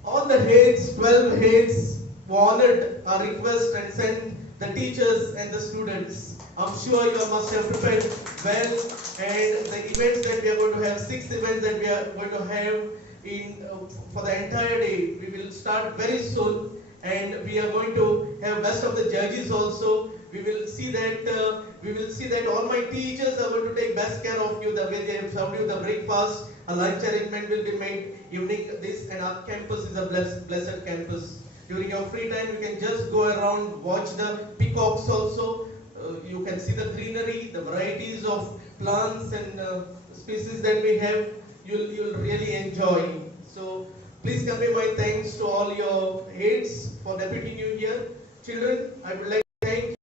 all the heads, 12 heads who honored our request and sent the teachers and the students. I'm sure you must have prepared well, and the events that we are going to have, 6 events that we are going to have for the entire day. We will start very soon, and we are going to have best of the judges also. We will see that all my teachers are going to take best care of you, the way they have served you the breakfast. A lunch arrangement will be made evening this, and our campus is a blessed campus. During your free time, you can just go around, watch the peacocks also. You can see the greenery, the varieties of plants and species that we have. You'll really enjoy. So please convey my thanks to all your heads for deputing you here. Children, I would like to thank you.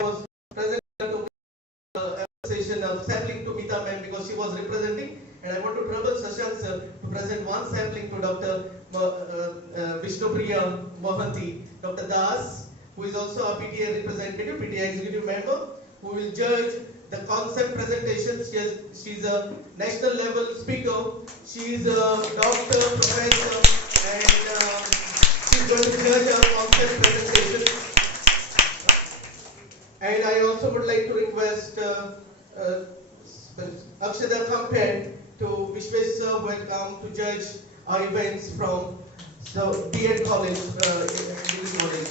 I was present to the appreciation of sapling to Mita ma'am because she was representing, and I want to trouble Shashank sir to present one sapling to Dr. Vishnupriya Mohanty, Dr. Das, who is also a PTA representative, PTA executive member, who will judge the concept presentation. She's a national level speaker. She's a doctor, professor, and she's going to judge our concept presentation. And I also would like to request Akshada Kampen to Vishwesh sir, who will come to judge our events from the B.Ed College, English College.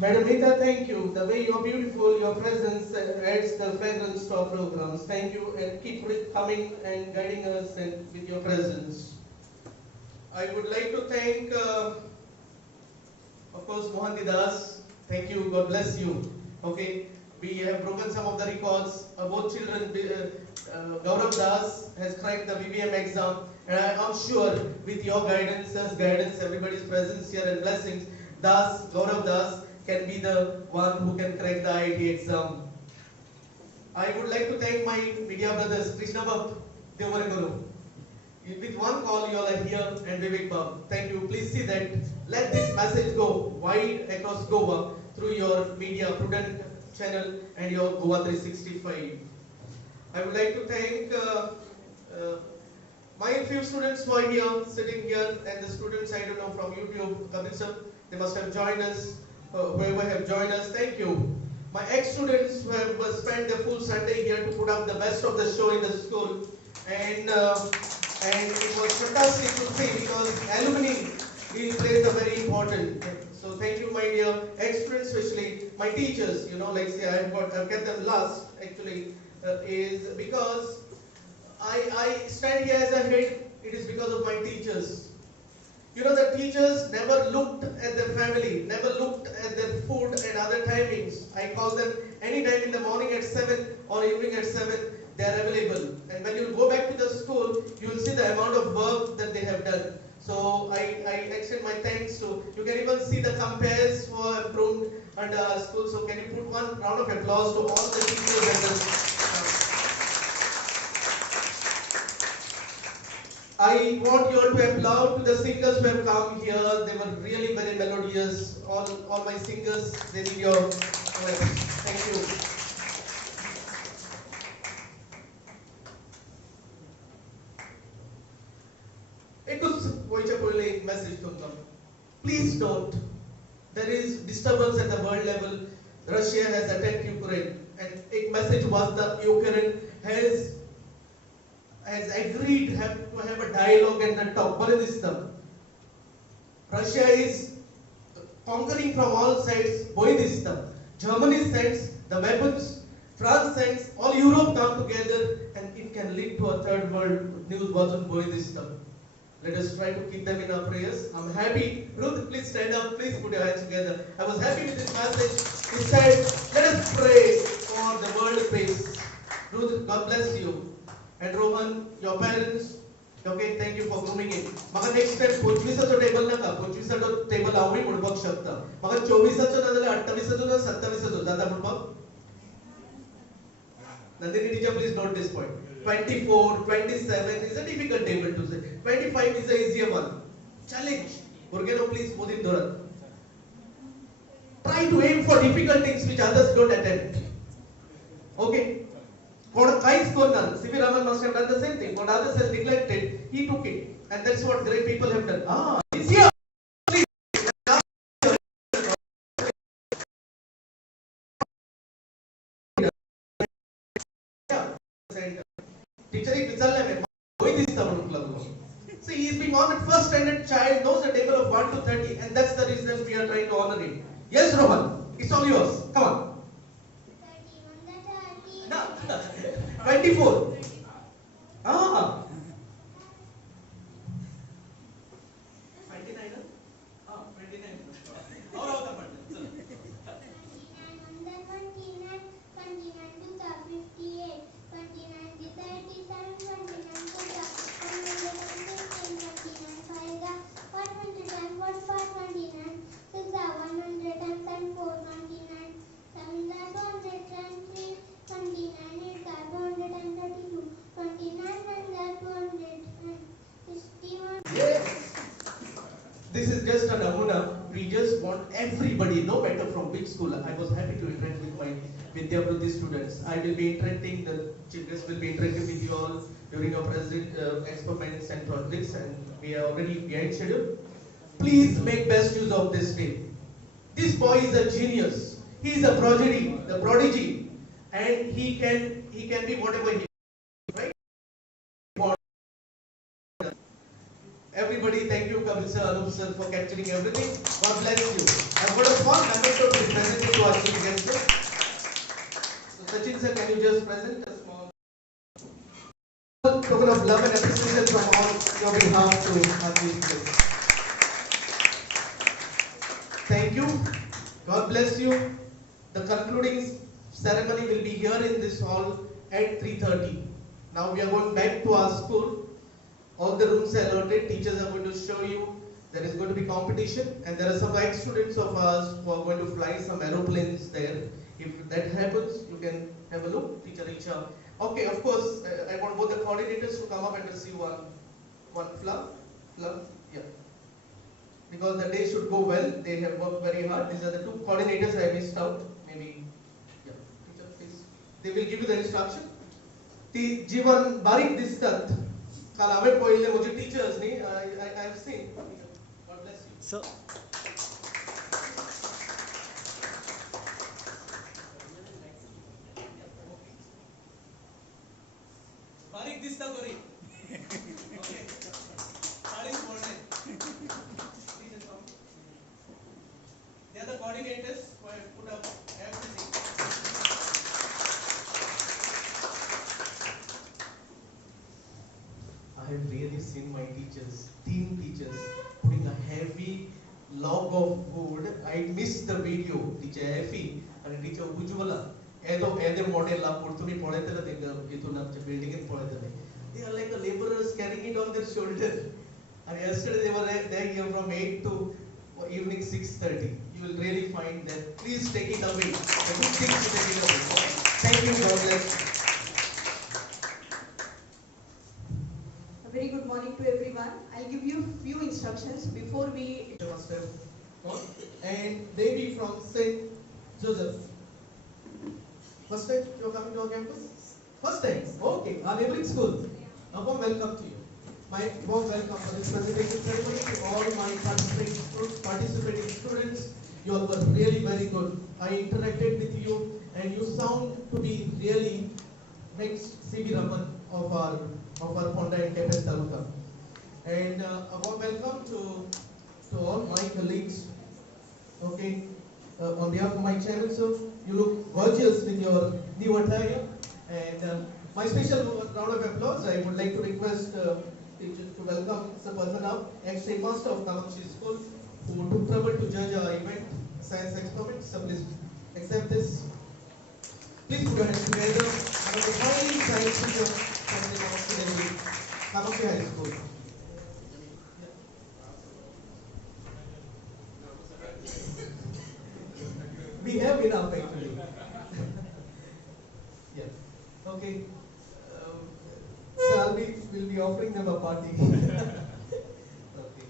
Madam Nita, thank you. The way you are beautiful, your presence adds the fragrance to our programs. Thank you, and keep coming and guiding us and with your presence. I would like to thank, of course, Mohanty Das. Thank you. God bless you. Okay, we have broken some of the records. Both children, Gaurav Das has cracked the VBM exam, and I am sure with your guidance, sir's guidance, everybody's presence here and blessings, Gaurav Das can be the one who can crack the IIT exam. I would like to thank my media brothers, Krishna Bab, Devaraguru. With one call, you all are here, and Vivek Bab. Thank you. Please see that. Let this message go wide across Goa through your media prudent channel and your Goa 365. I would like to thank my few students who are here, sitting here, and the students I don't know from YouTube, Kapil sir, they must have joined us. Whoever have joined us, thank you. My ex-students who have spent the full Sunday here to put up the best of the show in the school, and it was fantastic to see because alumni plays a very important. So thank you, my dear ex-students, especially my teachers. You know, like say I've kept them last actually is because I stand here as a head. It is because of my teachers. You know, the teachers never looked at their family, never looked at their food and other timings. I call them anytime in the morning at 7 or evening at 7, they are available. And when you go back to the school, you will see the amount of work that they have done. So I extend my thanks to, you can even see the compares who have grown under our school. So can you put one round of applause to all the teachers and the I want you all to applaud to the singers who have come here. They were really very melodious. All my singers, they need your thank you. एक message दूंगा. Please don't. There is disturbance at the world level. Russia has attacked Ukraine, and a message was the Ukraine has agreed to have a dialogue and a talk. What is this? Russia is conquering from all sides. What is this? Germany sends the weapons, France sends, all Europe come together, and it can lead to a third world news version. What is this? Let us try to keep them in our prayers. I'm happy. Ruth, please stand up. Please put your hands together. I was happy with this message. He said, let us pray for the world peace. Ruth, God bless you. And Rohan, your parents, okay, thank you for grooming it. Maka next step, 25चा table naka, 25चा table आवडी मुडपक शकता. मका 24चा ना झाले 28चा ना 27चा जाता मुडपक. Nandini teacher, please note this point. 24, 27 is a difficult table to say. 25 is a easier one. Challenge. Burgeno, please, Mudin Doran. Try to aim for difficult things which others don't attempt. Okay. For Kai's corner, C.V. Raman must have done the same thing. What others has neglected, he took it. And that's what great people have done. It's here. Please. Teacher, see, he is being honored. First standard child knows the table of 1 to 30, and that's the reason we are trying to honor him. Yes, Rohan, it's all yours. Come on. 24. 29. 29. और आओ तब 29. This is just a namuna. We just want everybody, no matter from which school. I was happy to interact with my Vidyabhuti students. I will be interacting, the children will be interacting with you all during our present experiments and projects, and we are already behind schedule. Please make best use of this day. This boy is a genius. He is a prodigy, and he can be whatever he is. Right? Everybody, thank you, Kapil sir, Anup sir, for capturing everything. God bless you. And what a fun memento to be presented to our chief guest. So, Sachin sir, can you just present a small token of love and appreciation from all your behalf to our chief guest. Thank you. God bless you. The concluding ceremony will be here in this hall at 3:30. Now we are going back to our school. All the rooms are allotted. Teachers are going to show you. There is going to be competition, and there are some ex-students of ours who are going to fly some aeroplanes there. If that happens, you can have a look. Teacher Richa. Okay, of course, I want both the coordinators to come up and receive one flower. Yeah. Because the day should go well. They have worked very hard. These are the two coordinators I missed out. Maybe, yeah. Teacher, please. They will give you the instruction. जीवन बारीक दिसतात. काल हांवें पळयल्ले म्हजे teachers न्ही. I have seen. God bless you. So. बारीक दिसता बरी. Okay. Starting morning. They are the coordinators who have put up everything. I have really seen my teachers, teen teachers, putting a heavy log of wood. I missed the video. Teacher Effie and teacher Ujjwala. Either model la purtumi poletala thega ituna building in poletala. They are like the laborers carrying it on their shoulder. And yesterday they were there here from 8 to evening 6:30. You will really find that. Please take it away. The good things to take it away. Thank you. God bless. A very good morning to everyone. I'll give you a few instructions before we. And Devi from St. Joseph. First time you are coming to our campus? First time? Okay. Our neighboring school. A warm welcome to you. My warm welcome for this presentation ceremony to all my participating students. You all were really very good. I interacted with you and you sound to be really next C.V. Raman of our Fonda and Kepen Taluka. And a warm welcome to all my colleagues. Okay, on behalf of my chairman, sir, you look gorgeous with your new attire. And my special round of applause, I would like to request teachers to welcome the person up, ex-headmaster of Kamakshi School, who took trouble to judge our event, science experiment. So please accept this. Please put your hands together. I'm a highly science teacher from the Kamakshi High School. We have enough actually. Yeah. Okay. So we'll be offering them a party. Okay.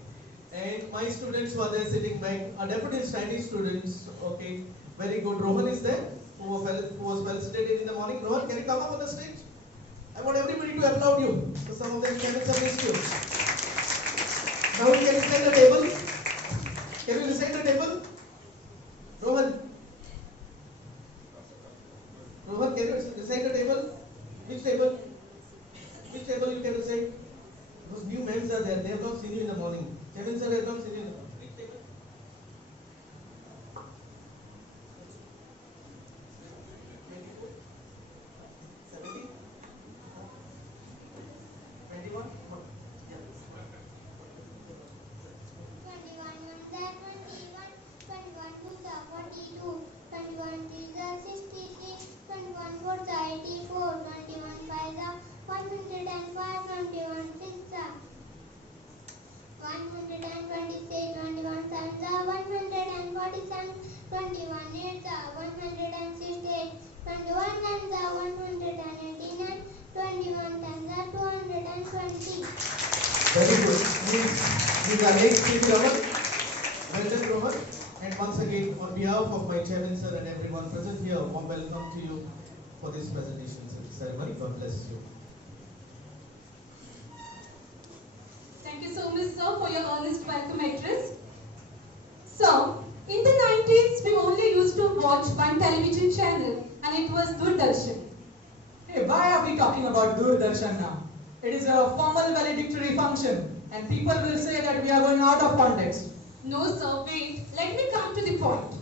And my students who are there sitting back are deputy study students. Okay. Very good. Rohan is there, who was well seated in the morning. Rohan, can you come up on the stage? I want everybody to applaud you. So some of them can against you. Now can you recite the table? Can you recite the table? Rohan. Rohan, can you recite the table? Which table? Which table you can recite? Those new men are there. They have not seen you in the morning. Kevin sir has not seen you in the morning. Which table? 24? 17? 21? Yeah. 21 22, 21 66, 21 4 84, 21 5 105, 21 6 126, 21 7 147, 21 8 168, 21 9 189, 21 10 220. Very good. These are next speaker Rohan. Well done, Rohan. And once again, on behalf of my chairman sir and everyone present here, warm welcome to you for this presentation ceremony. God bless you. Thank you so much, sir, for your earnest welcome address. So, in the 90s, we only used to watch one television channel, and it was Doordarshan. Hey, why are we talking about Doordarshan now? It is a formal valedictory function, and people will say that we are going out of context. No, sir, wait. Let me come to the point.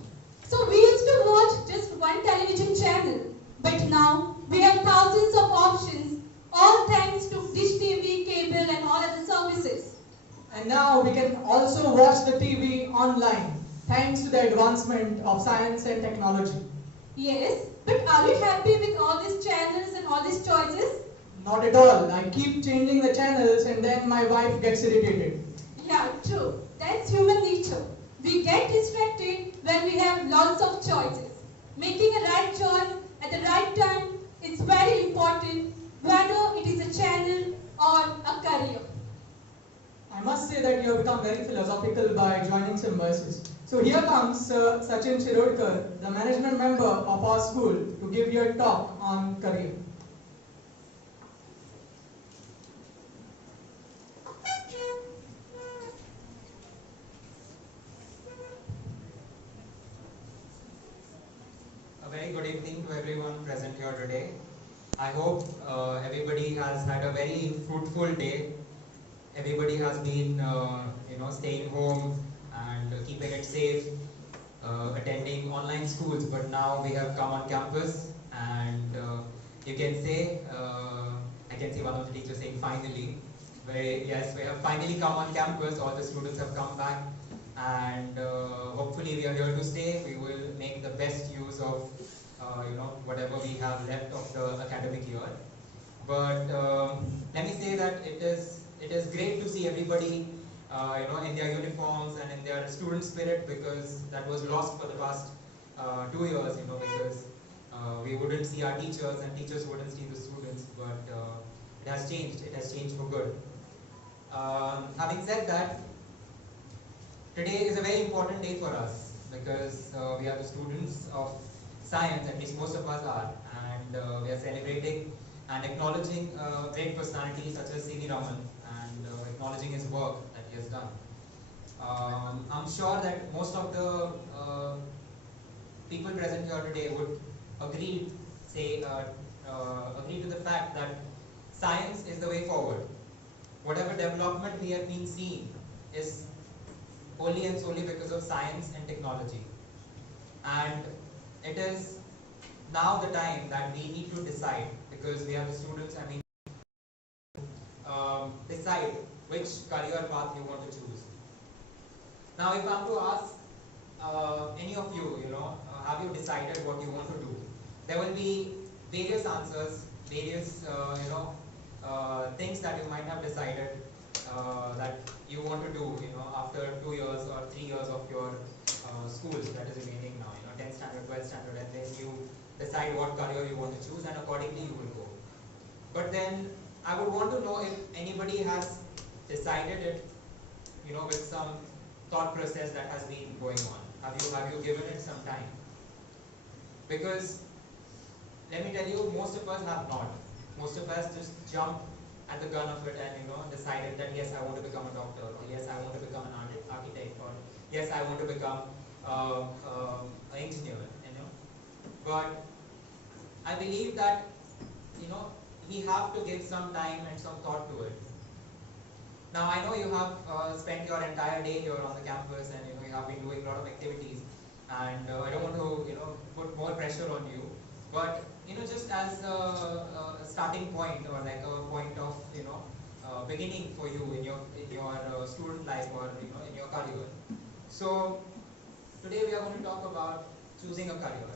So, we used to watch just one television channel, but now we have thousands of options, all thanks to Dish TV, cable, and all other services. And now we can also watch the TV online, thanks to the advancement of science and technology. Yes, but are you happy with all these channels and all these choices? Not at all. I keep changing the channels and then my wife gets irritated. Yeah, true. That's human nature. We get distracted when we have lots of choices. Making a right choice at the right time is very important, whether it is a channel or a career. I must say that you have become very philosophical by joining Symbiosis. So here comes Sachin Shirodkar, the management member of our school, to give you a talk on career. A very good evening to everyone present here today. I hope everybody has had a very fruitful day. Everybody has been, staying home and keeping it safe, attending online schools. But now we have come on campus, and you can say, I can see one of the teachers saying finally. Yes, we have finally come on campus. All the students have come back, and hopefully we are here to stay. We will make the best use of whatever we have left of the academic year. But let me say that it is great to see everybody in their uniforms and in their student spirit, because that was lost for the past 2 years, because we wouldn't see our teachers and teachers wouldn't see the students. But it has changed for good. Having said that, today is a very important day for us, because we are the students of science, at least most of us are, and we are celebrating and acknowledging great personalities such as C.V. Raman, and acknowledging his work that he has done. I'm sure that most of the people present here today would agree to the fact that science is the way forward. Whatever development we have been seeing is only and solely because of science and technology. And it is now the time that we need to decide, because we are the students and we need to decide which career path you want to choose. Now, if I'm to ask any of you, have you decided what you want to do? There will be various answers, various things that you might have decided that you want to do, after 2 years or 3 years of your school that is remaining now, 10th standard, 12th standard, and then you decide what career you want to choose, and accordingly you will go. But then I would want to know if anybody has decided it, with some thought process that has been going on. Have you given it some time? Because let me tell you, most of us have not. Most of us just jump at the gun of it and decided that yes, I want to become a doctor, or yes, I want to become an architect, or yes, I want to become an engineer. But I believe that we have to give some time and some thought to it. Now I know you have spent your entire day here on the campus, and you have been doing a lot of activities, and I don't want to put more pressure on you, but just as a starting point, or like a point of beginning for you in your student life, or in your career. So today we are going to talk about choosing a career.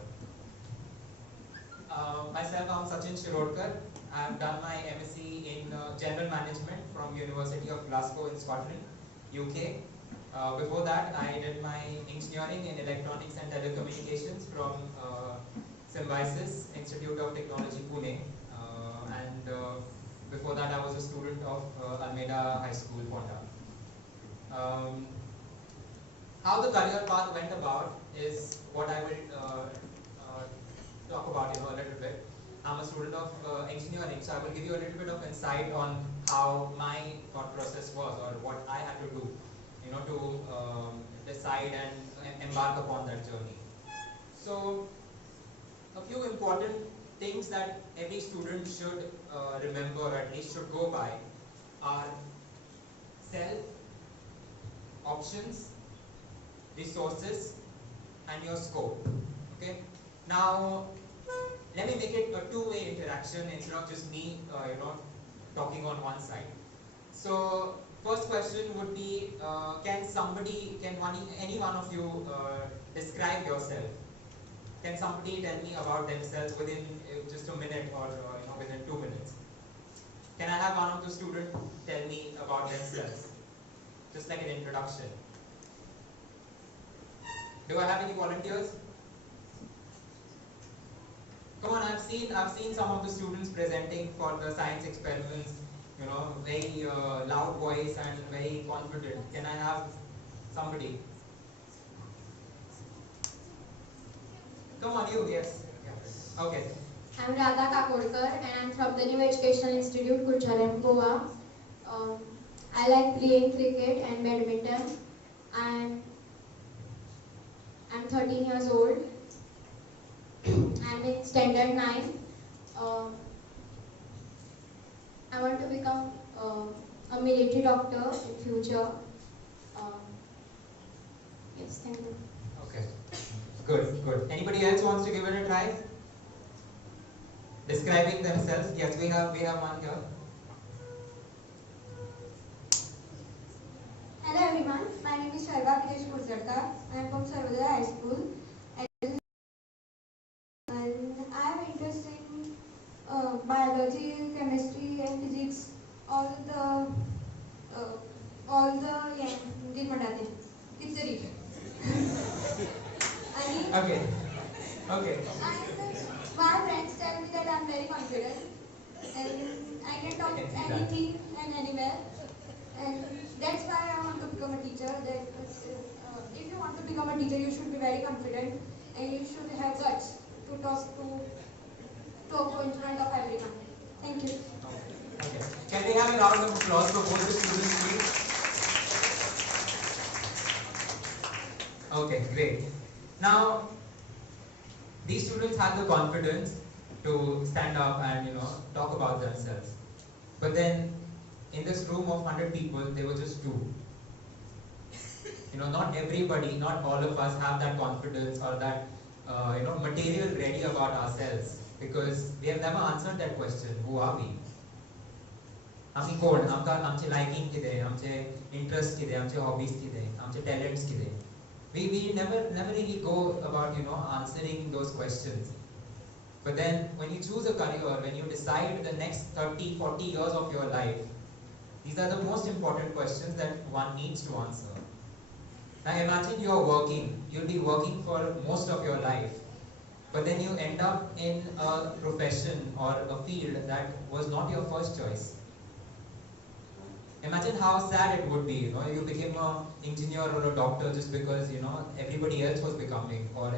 Myself, I'm Sachin Shirodkar. I have done my MSc in General Management from University of Glasgow in Scotland, UK. Before that, I did my engineering in Electronics and Telecommunications from Symbiosis, Institute of Technology, Pune. And before that, I was a student of Almeida High School, Fonda. How the career path went about is what I will talk about a little bit. I'm a student of engineering, so I will give you a little bit of insight on how my thought process was, or what I had to do, to decide and embark upon that journey. So, a few important things that every student should remember, or at least should go by, are self, options, resources, and your scope. Okay. Now, let me make it a two-way interaction instead of just me, talking on one side. So, first question would be, can any one of you describe yourself? Can somebody tell me about themselves within just a minute or within 2 minutes? Can I have one of the students tell me about themselves? Just like an introduction. Do I have any volunteers? Come on, I've seen some of the students presenting for the science experiments, very loud voice and very confident. Can I have somebody? Come on, you, yes. Okay. I'm Radha Kakodkar and I'm from the New Educational Institute, Kucharam, Goa. I like playing cricket and badminton, and I'm 13 years old. I'm in standard 9. I want to become a military doctor in future. Yes, thank you. Okay. Good. Anybody else wants to give it a try? Describing themselves. Yes, we have one here. Hello everyone, my name is Sharva Kiresh Kurzarkar. I am from Sarvodaya High School and I am interested in biology, chemistry and physics. All the दिन बनाते हैं कितने Okay. My friends tell me that I am very confident and I can talk anything and anywhere, and that's why I want to become a teacher. That if you want to become a teacher, you should be very confident and you should have guts to talk in front of everyone. Thank you. Okay. Can we have a round of applause for both the students, please? Okay, great. Now, these students had the confidence to stand up and talk about themselves. But then, in this room of 100 people, there were just 2. Not everybody, not all of us have that confidence or that material ready about ourselves, because we have never answered that question. Who are we? आम्ही कोण? आमचे liking कितें? आमचे interest कितें? आमचे hobbies कितें? आमचे talents कितें? We never really go about answering those questions. But then when you choose a career, when you decide the next 30, 40 years of your life, these are the most important questions that one needs to answer. Now imagine you're working, you'll be working for most of your life, but then you end up in a profession or a field that was not your first choice. Imagine how sad it would be, you became an engineer or a doctor just because, everybody else was becoming, or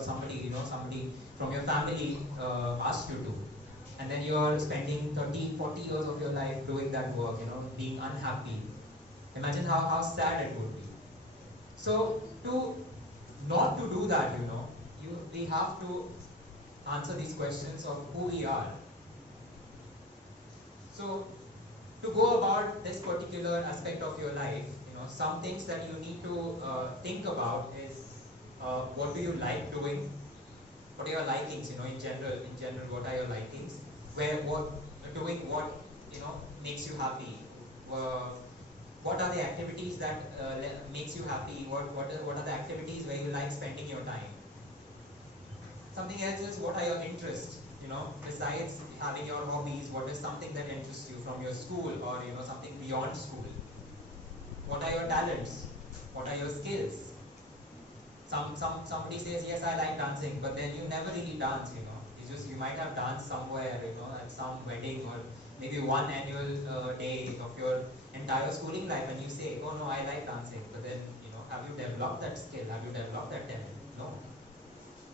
somebody from your family asked you to. And then you're spending 30, 40 years of your life doing that work, being unhappy. Imagine how sad it would be. So, not to do that, we have to answer these questions of who we are. So, to go about this particular aspect of your life, some things that you need to think about is what do you like doing? What are your likings? In general, what are your likings? What makes you happy? What are the activities that makes you happy? What are the activities where you like spending your time? Something else is what are your interests? Besides having your hobbies, what is something that interests you from your school or something beyond school? What are your talents? What are your skills? Somebody says, yes, I like dancing, but then you never really dance, you might have danced somewhere, at some wedding or maybe one annual day of your entire schooling life, and you say, oh no, I like dancing, but then, have you developed that skill? Have you developed that talent? No.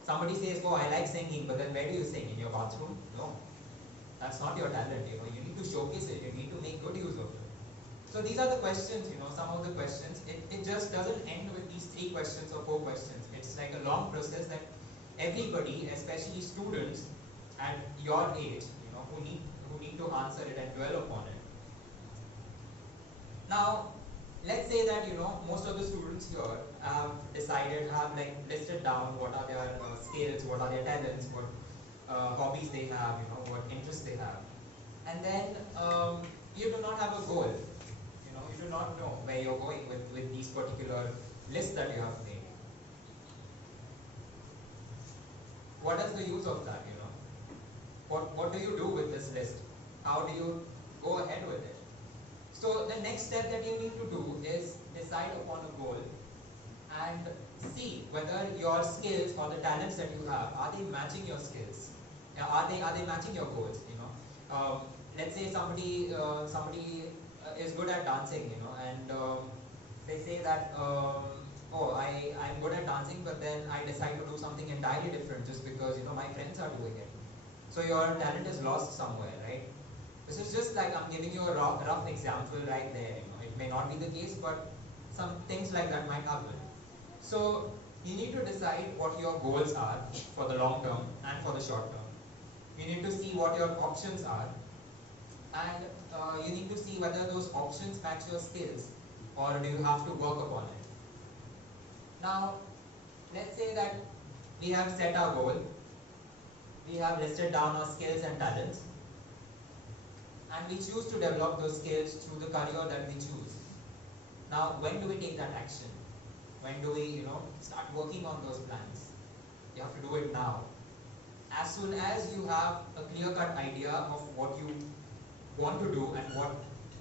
Somebody says, oh, I like singing, but then where do you sing? In your bathroom? No. That's not your talent, you need to showcase it, you need to make good use of it. So these are the questions, some of the questions. It just doesn't end with these 3 questions or 4 questions. It's like a long process that everybody, especially students at your age, who need to answer it and dwell upon it. Now, let's say that most of the students here have listed down what are their skills, what are their talents, what hobbies they have, what interests they have, and then you do not have a goal. You do not know where you're going with these particular lists that you have made. what is the use of that, you know? What do you do with this list? How do you go ahead with it? So the next step that you need to do is decide upon a goal and see whether your skills or the talents that you have, are they matching your skills? Are they matching your goals? You know, let's say somebody is good at dancing, you know, and they say that oh, I'm good at dancing, but then I decide to do something entirely different just because, you know, my friends are doing it. So your talent is lost somewhere, right? This is just like I'm giving you a rough example right there. You know, it may not be the case, but some things like that might happen. So you need to decide what your goals are for the long term and for the short term. You need to see what your options are, and you need to see whether those options match your skills, or do you have to work upon it. Now, let's say that we have set our goal, we have listed down our skills and talents, and we choose to develop those skills through the career that we choose. Now, when do we take that action? When do we, you know, start working on those plans? You have to do it now. As soon as you have a clear-cut idea of what you want to do and what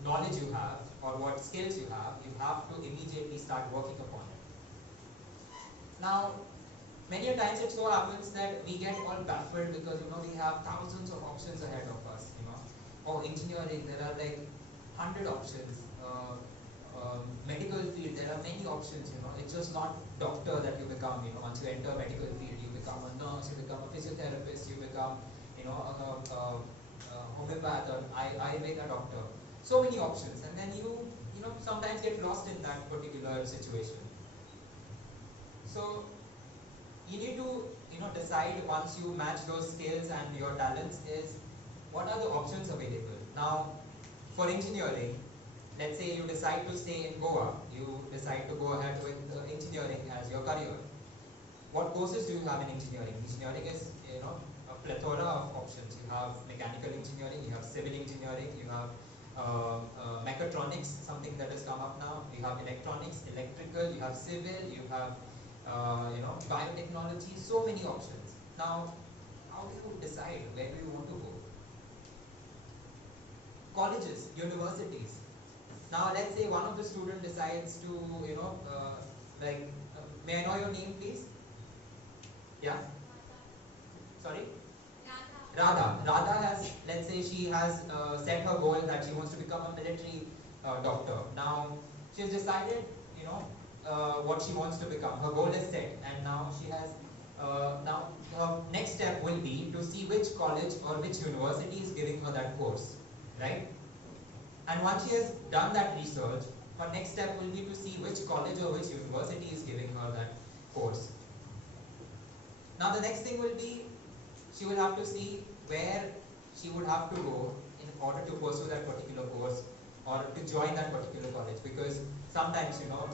knowledge you have or what skills you have to immediately start working upon it. Now, many a times it so happens that we get all baffled because, you know, we have thousands of options ahead of us, you know. Oh, engineering, there are like 100 options. Medical field, there are many options, you know. It's just not doctor that you become, you know. Once you enter medical field, you become a nurse, you become a physiotherapist, you become, you know, a homeopath or Ayurveda doctor. So many options, and then you know, sometimes get lost in that particular situation. So you need to, you know, decide once you match those skills and your talents is what are the options available. Now, for engineering, let's say you decide to stay in Goa, you decide to go ahead with engineering as your career. What courses do you have in engineering? Engineering is, you know, a plethora of options. You have mechanical engineering, you have civil engineering, you have mechatronics, something that has come up now. You have electronics, electrical, you have civil, you have you know, biotechnology, so many options. Now, how do you decide where do you want to go? Colleges, universities. Now, let's say one of the students decides to, you know, may I know your name, please? Yeah? Sorry? Radha. Radha has, let's say she has set her goal that she wants to become a military doctor. Now, she's decided, you know, what she wants to become. Her goal is set, and now she has, now her next step will be to see which college or which university is giving her that course, right? And once she has done that research, her next step will be to see which college or which university is giving her that course. Now the next thing will be, she will have to see where she would have to go in order to pursue that particular course or to join that particular college, because sometimes, you know,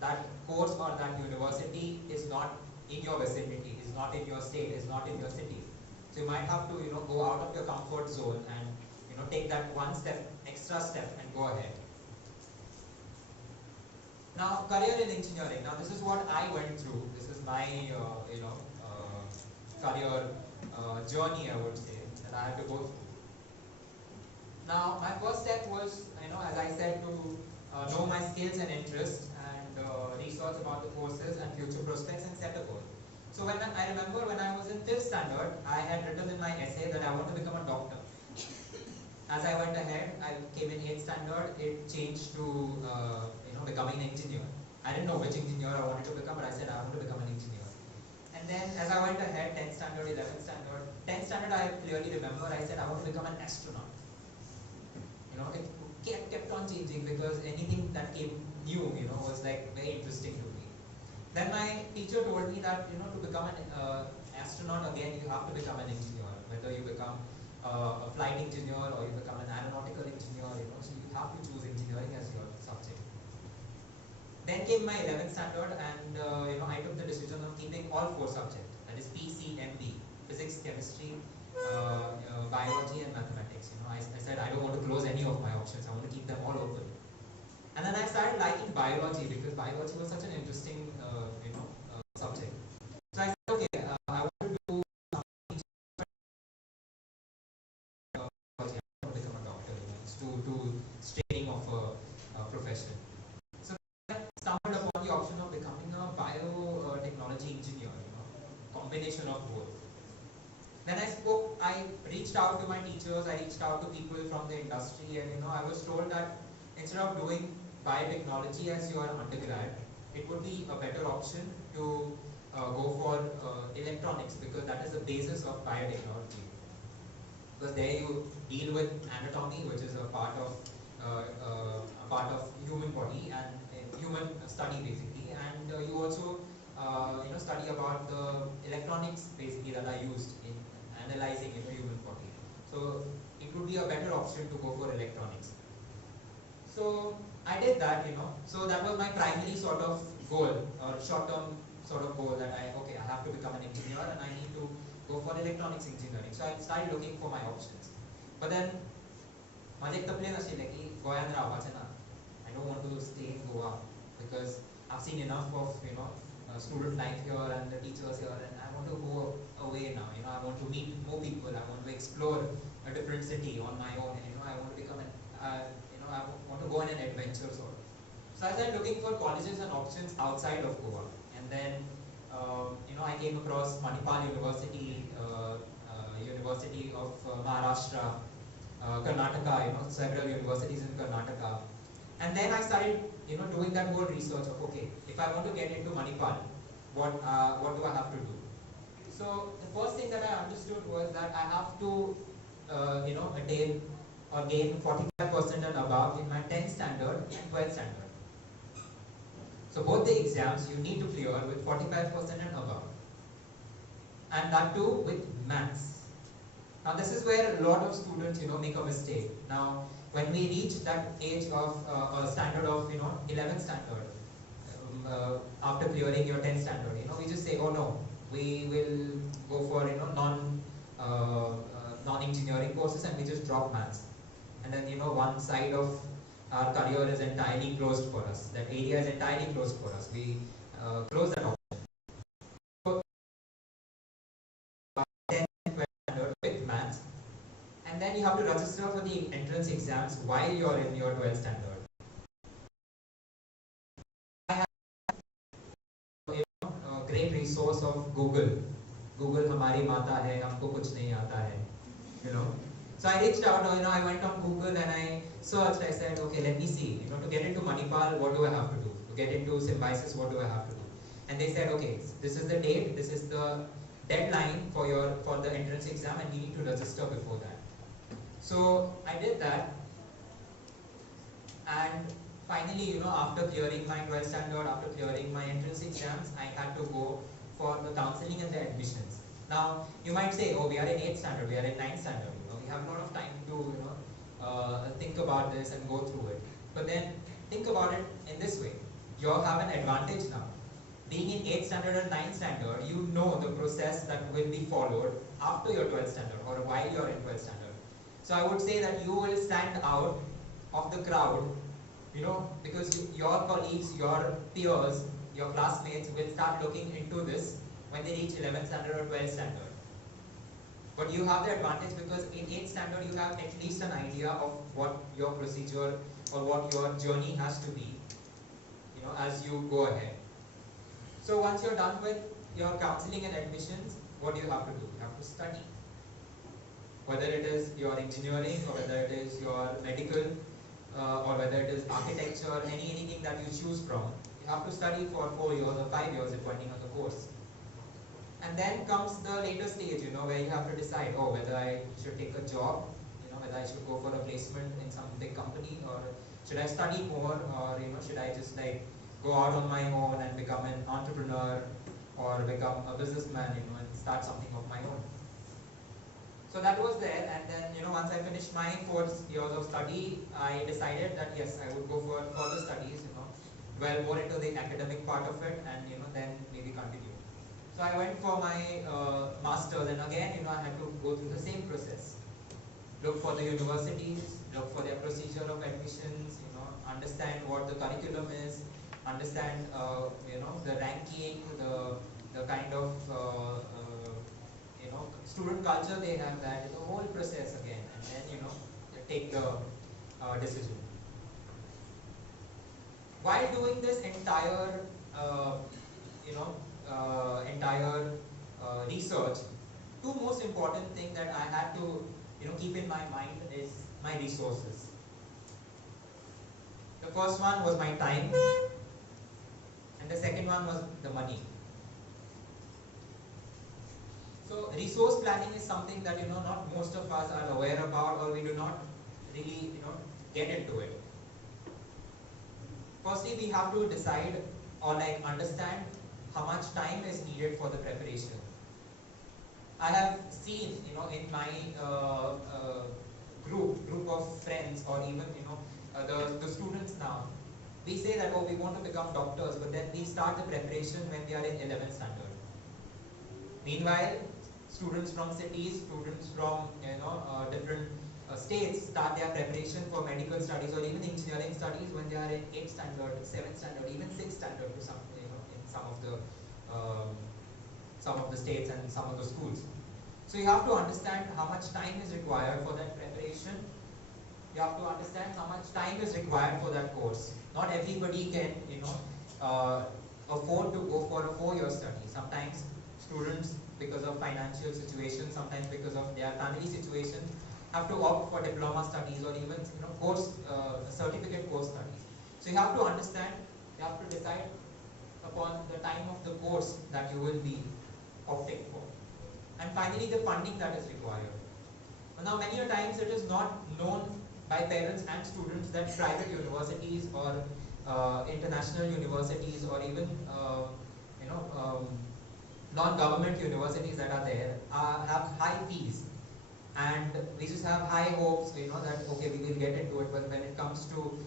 that course or that university is not in your vicinity, is not in your state, is not in your city. So you might have to, you know, go out of your comfort zone and, you know, take that one step, extra step, and go ahead. Now, career in engineering. Now, this is what I went through. This is my, you know, career journey, I would say, that I had to go through. Now, my first step was, you know, as I said, to know my skills and interests and research about the courses and future prospects and set a goal. So when I remember when I was in 5th standard, I had written in my essay that I want to become a doctor. As I went ahead, I came in 8th standard, it changed to you know, becoming an engineer. I didn't know which engineer I wanted to become, but I said I want to become an engineer. And then as I went ahead, 10th standard, 11th standard, 10th standard I clearly remember, I said I want to become an astronaut. You know, it kept on changing because anything that came new, you know, was like very interesting to me. Then my teacher told me that, you know, to become an astronaut again, you have to become an engineer. Whether you become a flight engineer or you become an aeronautical engineer, you know, so you have to choose engineering as your subject. Then came my 11th standard, and you know, I took the decision of keeping all 4 subjects, that is PCMB, physics, chemistry, biology and mathematics. You know, I said I don't want to close any of my options, I want to keep them all open. And then I started liking biology because biology was such an interesting you know, subject. So I said, okay, I want to do combination of both. Then I reached out to my teachers, I reached out to people from the industry, and I was told that instead of doing biotechnology as your undergrad, it would be a better option to go for electronics, because that is the basis of biotechnology. Because there you deal with anatomy, which is a part of human body and human study basically, and you also study about the electronics basically that are used in analyzing human body. So it would be a better option to go for electronics. So I did that, So that was my primary sort of goal, or short-term sort of goal, that I have to become an engineer and I need to go for electronics engineering. So I started looking for my options. But then, माझे एक तपलेन आशिल्लें की गोंयांत रावपाचें ना. I don't want to stay in Goa because I've seen enough of student life here and the teachers here, and I want to go away now. I want to meet more people. I want to explore a different city on my own. I want to become I want to go on an adventure sort of. So I started looking for colleges and options outside of Goa, and then I came across Manipal University, University of Maharashtra, Karnataka. Several universities in Karnataka, and then I started doing that whole research of if I want to get into Manipal, what do I have to do? So the first thing that I understood was that I have to attain or gain 45% and above in my 10th standard and 12th standard. So both the exams you need to clear with 45% and above, and that too with maths. Now this is where a lot of students make a mistake. Now when we reach that age of a standard of 11th standard, after clearing your 10th standard, we just say, oh no, we will go for non-engineering courses, and we just drop maths. And then one side of our career is entirely closed for us. That area is entirely closed for us. We close that option. So, 10th and 12th standard with maths, and then you have to register for the entrance exams while you're in your 12th standard. I have a great resource of Google. Google हमारी माता है, हमको कुछ नहीं आता है, So I reached out, I went on Google and I searched. I said, okay, let me see, to get into Manipal, what do I have to do? To get into Symbiosis, what do I have to do? And they said, okay, this is the date, this is the deadline for the entrance exam, and you need to register before that. So I did that, and finally, after clearing my 12th standard, after clearing my entrance exams, I had to go for the counseling and the admissions. Now, you might say, oh, we are in 8th standard, we are in 9th standard. We have a lot of time to think about this and go through it. But then think about it in this way: you have an advantage now. Being in 8th standard and 9th standard, you know the process that will be followed after your 12th standard or while you are in 12th standard. So I would say that you will stand out of the crowd, because your colleagues, your peers, your classmates will start looking into this when they reach 11th standard or 12th standard. But you have the advantage because in 8th standard you have at least an idea of what your procedure or what your journey has to be, as you go ahead. So once you're done with your counseling and admissions, what do you have to do? You have to study. Whether it is your engineering, or whether it is your medical, or whether it is architecture, anything that you choose from, you have to study for 4 years or 5 years depending on the course. And then comes the later stage, where you have to decide, whether I should take a job, whether I should go for a placement in some big company, or should I study more, or should I just go out on my own and become an entrepreneur, or become a businessman, and start something of my own. So that was there, and then once I finished my 4 years of study, I decided that yes, I would go for further studies, well more into the academic part of it, and then maybe continue. So I went for my master's, and again, I had to go through the same process. Look for the universities, look for their procedure of admissions, understand what the curriculum is, understand, the ranking, the kind of, student culture they have, that the whole process again, and then, take the decision. While doing this entire, research, two most important things that I had to keep in my mind is my resources. The first one was my time, and the second one was the money. So resource planning is something that not most of us are aware about, or we do not really get into it. Firstly, we have to decide or understand how much time is needed for the preparation. I have seen in my group of friends, or even the students now, we say that, oh, we want to become doctors, but then we start the preparation when we are in 11th standard. Meanwhile, students from cities, students from different states start their preparation for medical studies or even engineering studies when they are in 8th standard, 7th standard, even 6th standard to some in some of the states and some of the schools. So you have to understand how much time is required for that preparation. You have to understand how much time is required for that course. Not everybody can afford to go for a 4-year study. Sometimes students, because of financial situation, sometimes because of their family situation, have to opt for diploma studies or even certificate course studies. So you have to understand, you have to decide upon the time of the course that you will be opting for. And finally, the funding that is required. Now, many a times it is not known by parents and students that private universities or international universities or even non-government universities that are there have high fees, and we just have high hopes, that okay, we will get into it, but when it comes to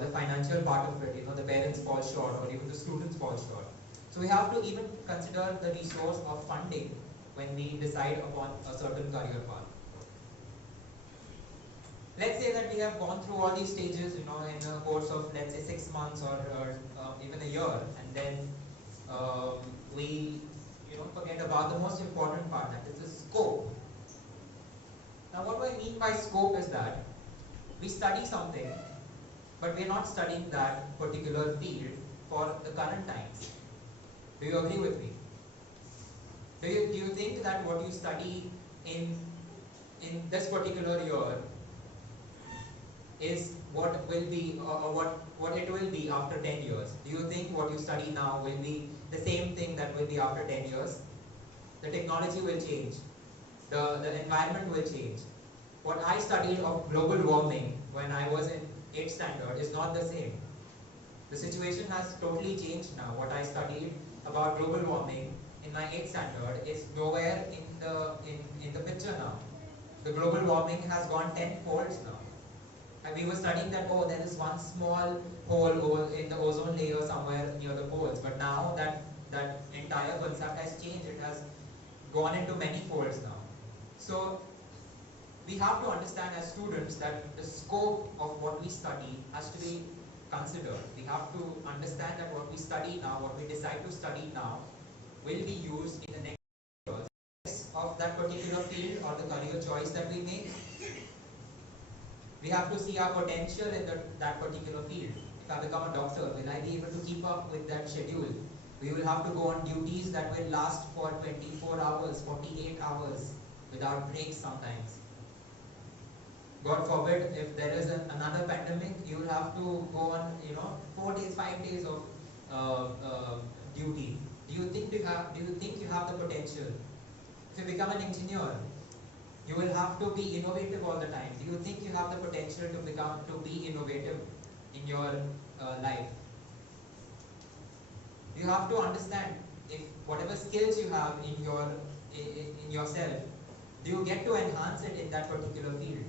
the financial part of it, the parents fall short or even the students fall short. So we have to even consider the resource of funding when we decide upon a certain career path. Let's say that we have gone through all these stages, in the course of, let's say, 6 months or even a year, and then we forget about the most important part, that is the scope. Now, what do I mean by scope is that we study something, but we are not studying that particular field for the current times. Do you agree with me? Do you think that what you study in this particular year is what will be or what it will be after 10 years? Do you think what you study now will be the same thing that will be after 10 years? The technology will change. The environment will change. What I studied of global warming when I was in 8th standard is not the same. The situation has totally changed now. What I studied about global warming in my 8th standard is nowhere in the picture now. The global warming has gone 10 folds now. And we were studying that, oh, there is one small hole in the ozone layer somewhere near the poles. But now that entire concept has changed. It has gone into many folds now. So we have to understand as students that the scope of what we study has to be considered. We have to understand that what we study now, what we decide to study now, will be used in the next years of that particular field or the career choice that we make. We have to see our potential in that particular field. If I become a doctor, will I be able to keep up with that schedule? We will have to go on duties that will last for 24 hours, 48 hours without breaks sometimes. God forbid, if there is another pandemic, you will have to go on, 4 days, 5 days of duty. Do you think you have the potential? If you become an engineer, you will have to be innovative all the time. Do you think you have the potential to be innovative in your life? You have to understand, if whatever skills you have in yourself, do you get to enhance it in that particular field?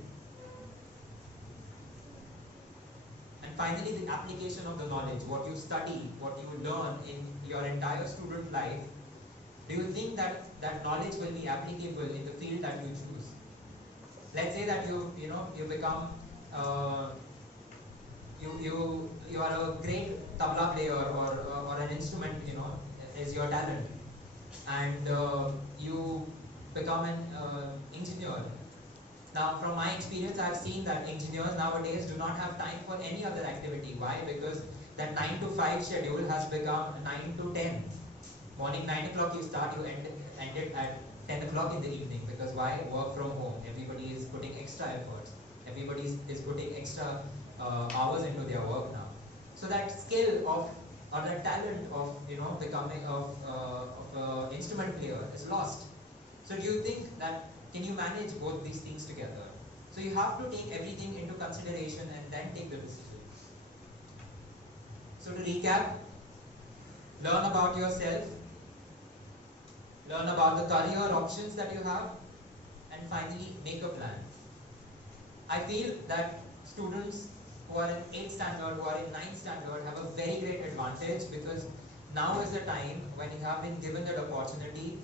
And finally, the application of the knowledge, what you study, what you learn in your entire student life, do you think that knowledge will be applicable in the field that you choose? Let's say that you become you are a great tabla player or an instrument is your talent, and you become an engineer. Now, from my experience, I have seen that engineers nowadays do not have time for any other activity. Why? Because that 9 to 5 schedule has become 9 to 10. Morning 9 o'clock you start, you end it at 10 o'clock in the evening, because why? Work from home. Everybody is putting extra efforts. Everybody is putting extra hours into their work now. So that skill of, or that talent of, becoming of instrument player is lost. So do you think that, can you manage both these things together? So you have to take everything into consideration and then take the decision. So to recap, learn about yourself, learn about the career options that you have, and finally make a plan. I feel that students who are in 8th standard, who are in 9th standard have a very great advantage, because now is the time when you have been given that opportunity.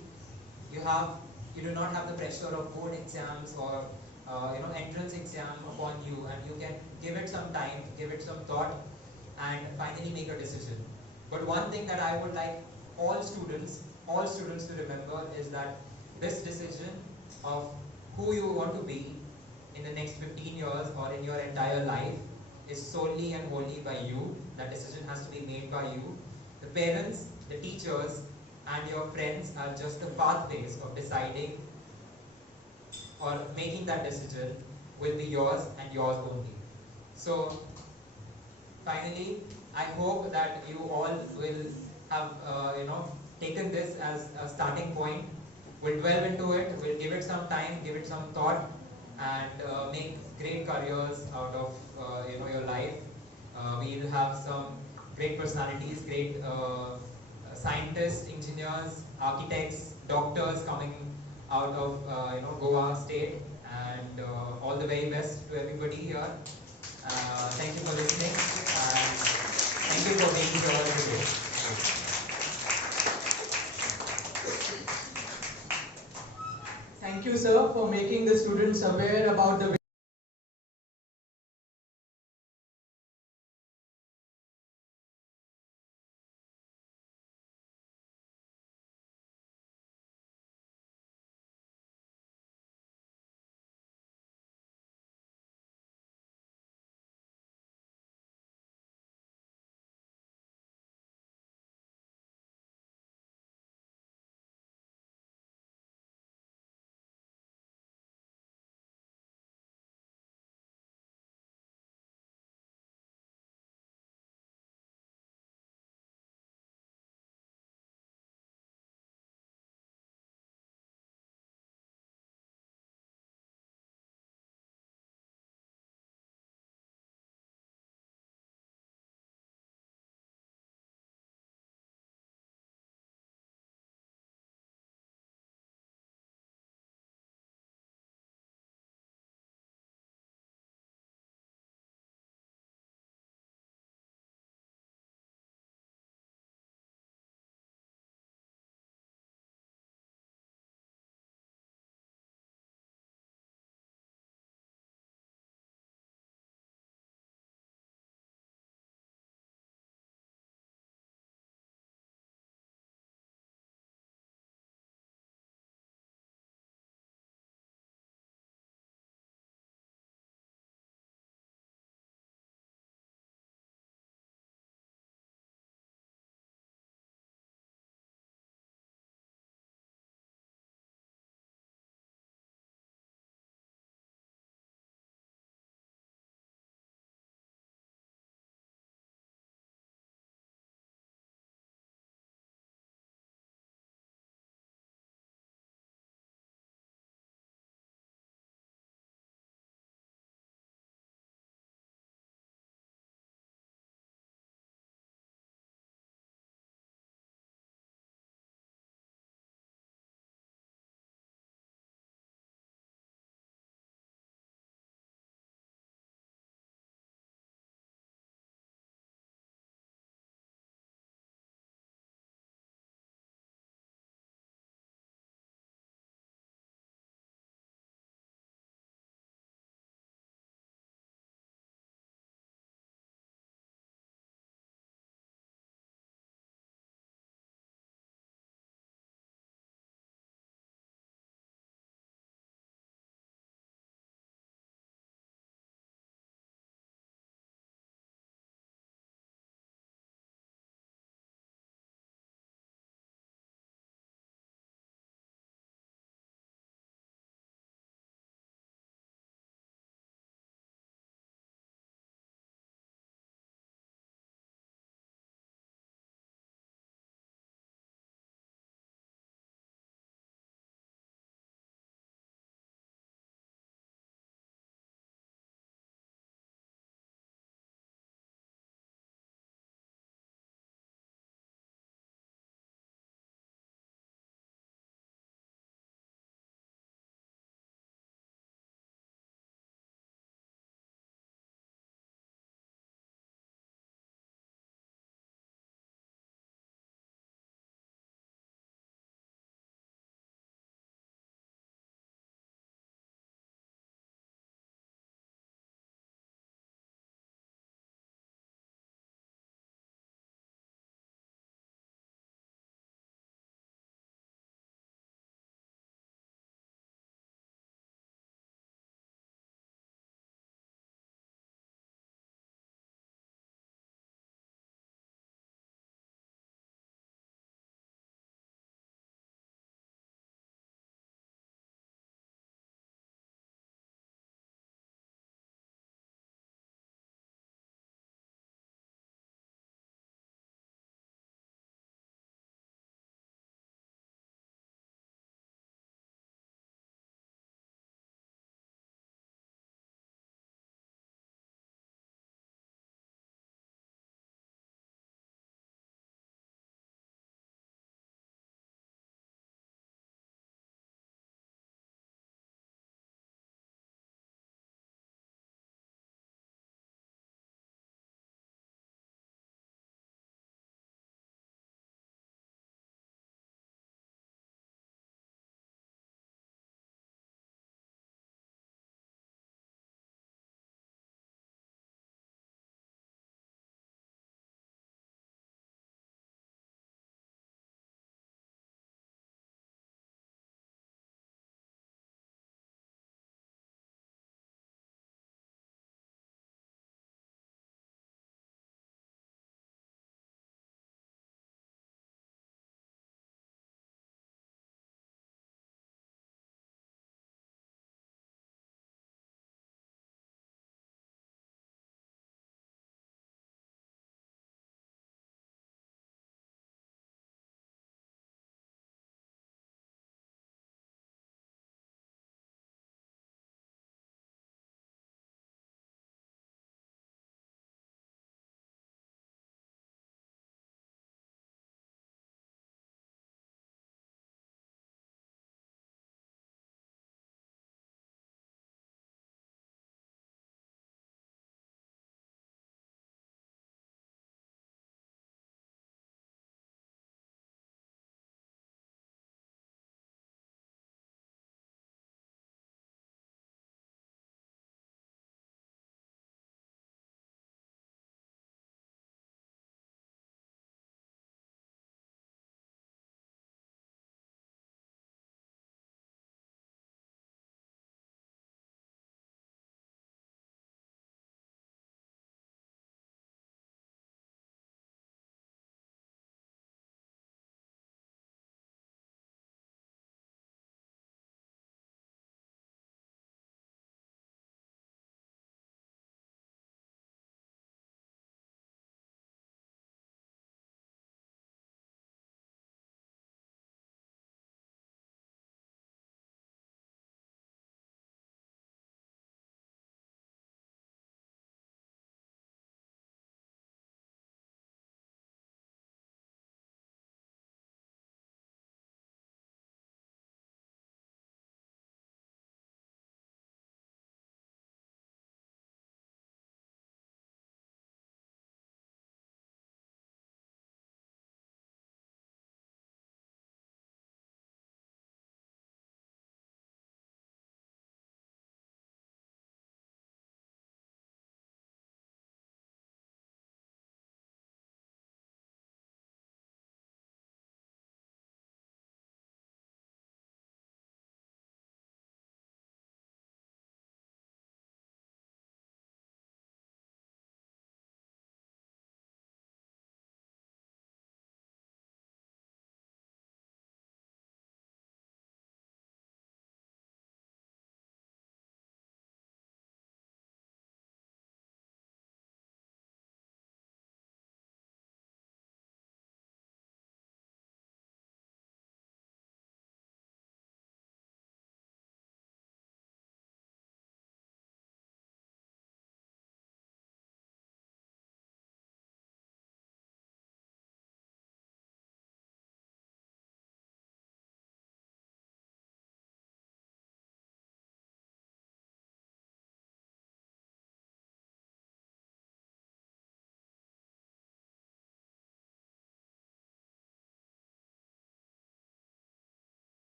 You do not have the pressure of board exams or entrance exam upon you, and you can give it some time, give it some thought, and finally make a decision. But one thing that I would like all students to remember is that this decision of who you want to be in the next 15 years or in your entire life is solely and wholly by you. That decision has to be made by you. The parents, the teachers, and your friends are just the pathways of deciding or making that decision will be yours and yours only. So finally, I hope that you all will have taken this as a starting point. We'll delve into it, we'll give it some time, give it some thought, and make great careers out of your life. We'll have some great personalities, great scientists, engineers, architects, doctors coming out of Goa state, and all the very best to everybody here. Thank you for listening, and thank you for being here today. Thank you, sir, for making the students aware about the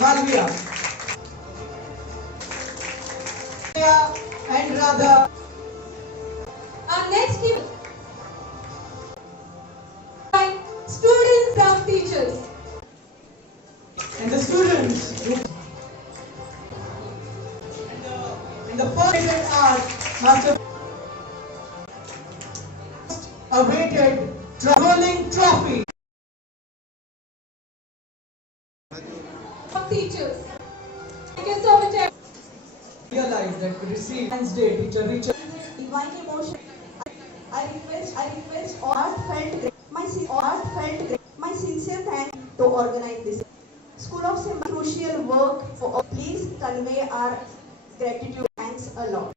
Malvia. And Radha. Our next team by students from teachers. And the students. And the first art master awaited rolling trophy. Of teachers. Thank you so much. Realize that we receive Wednesday teacher Richard. Divine emotion. I request my sincere thanks to organize this. School of Symbiosis crucial work for please convey our gratitude. Thanks a lot.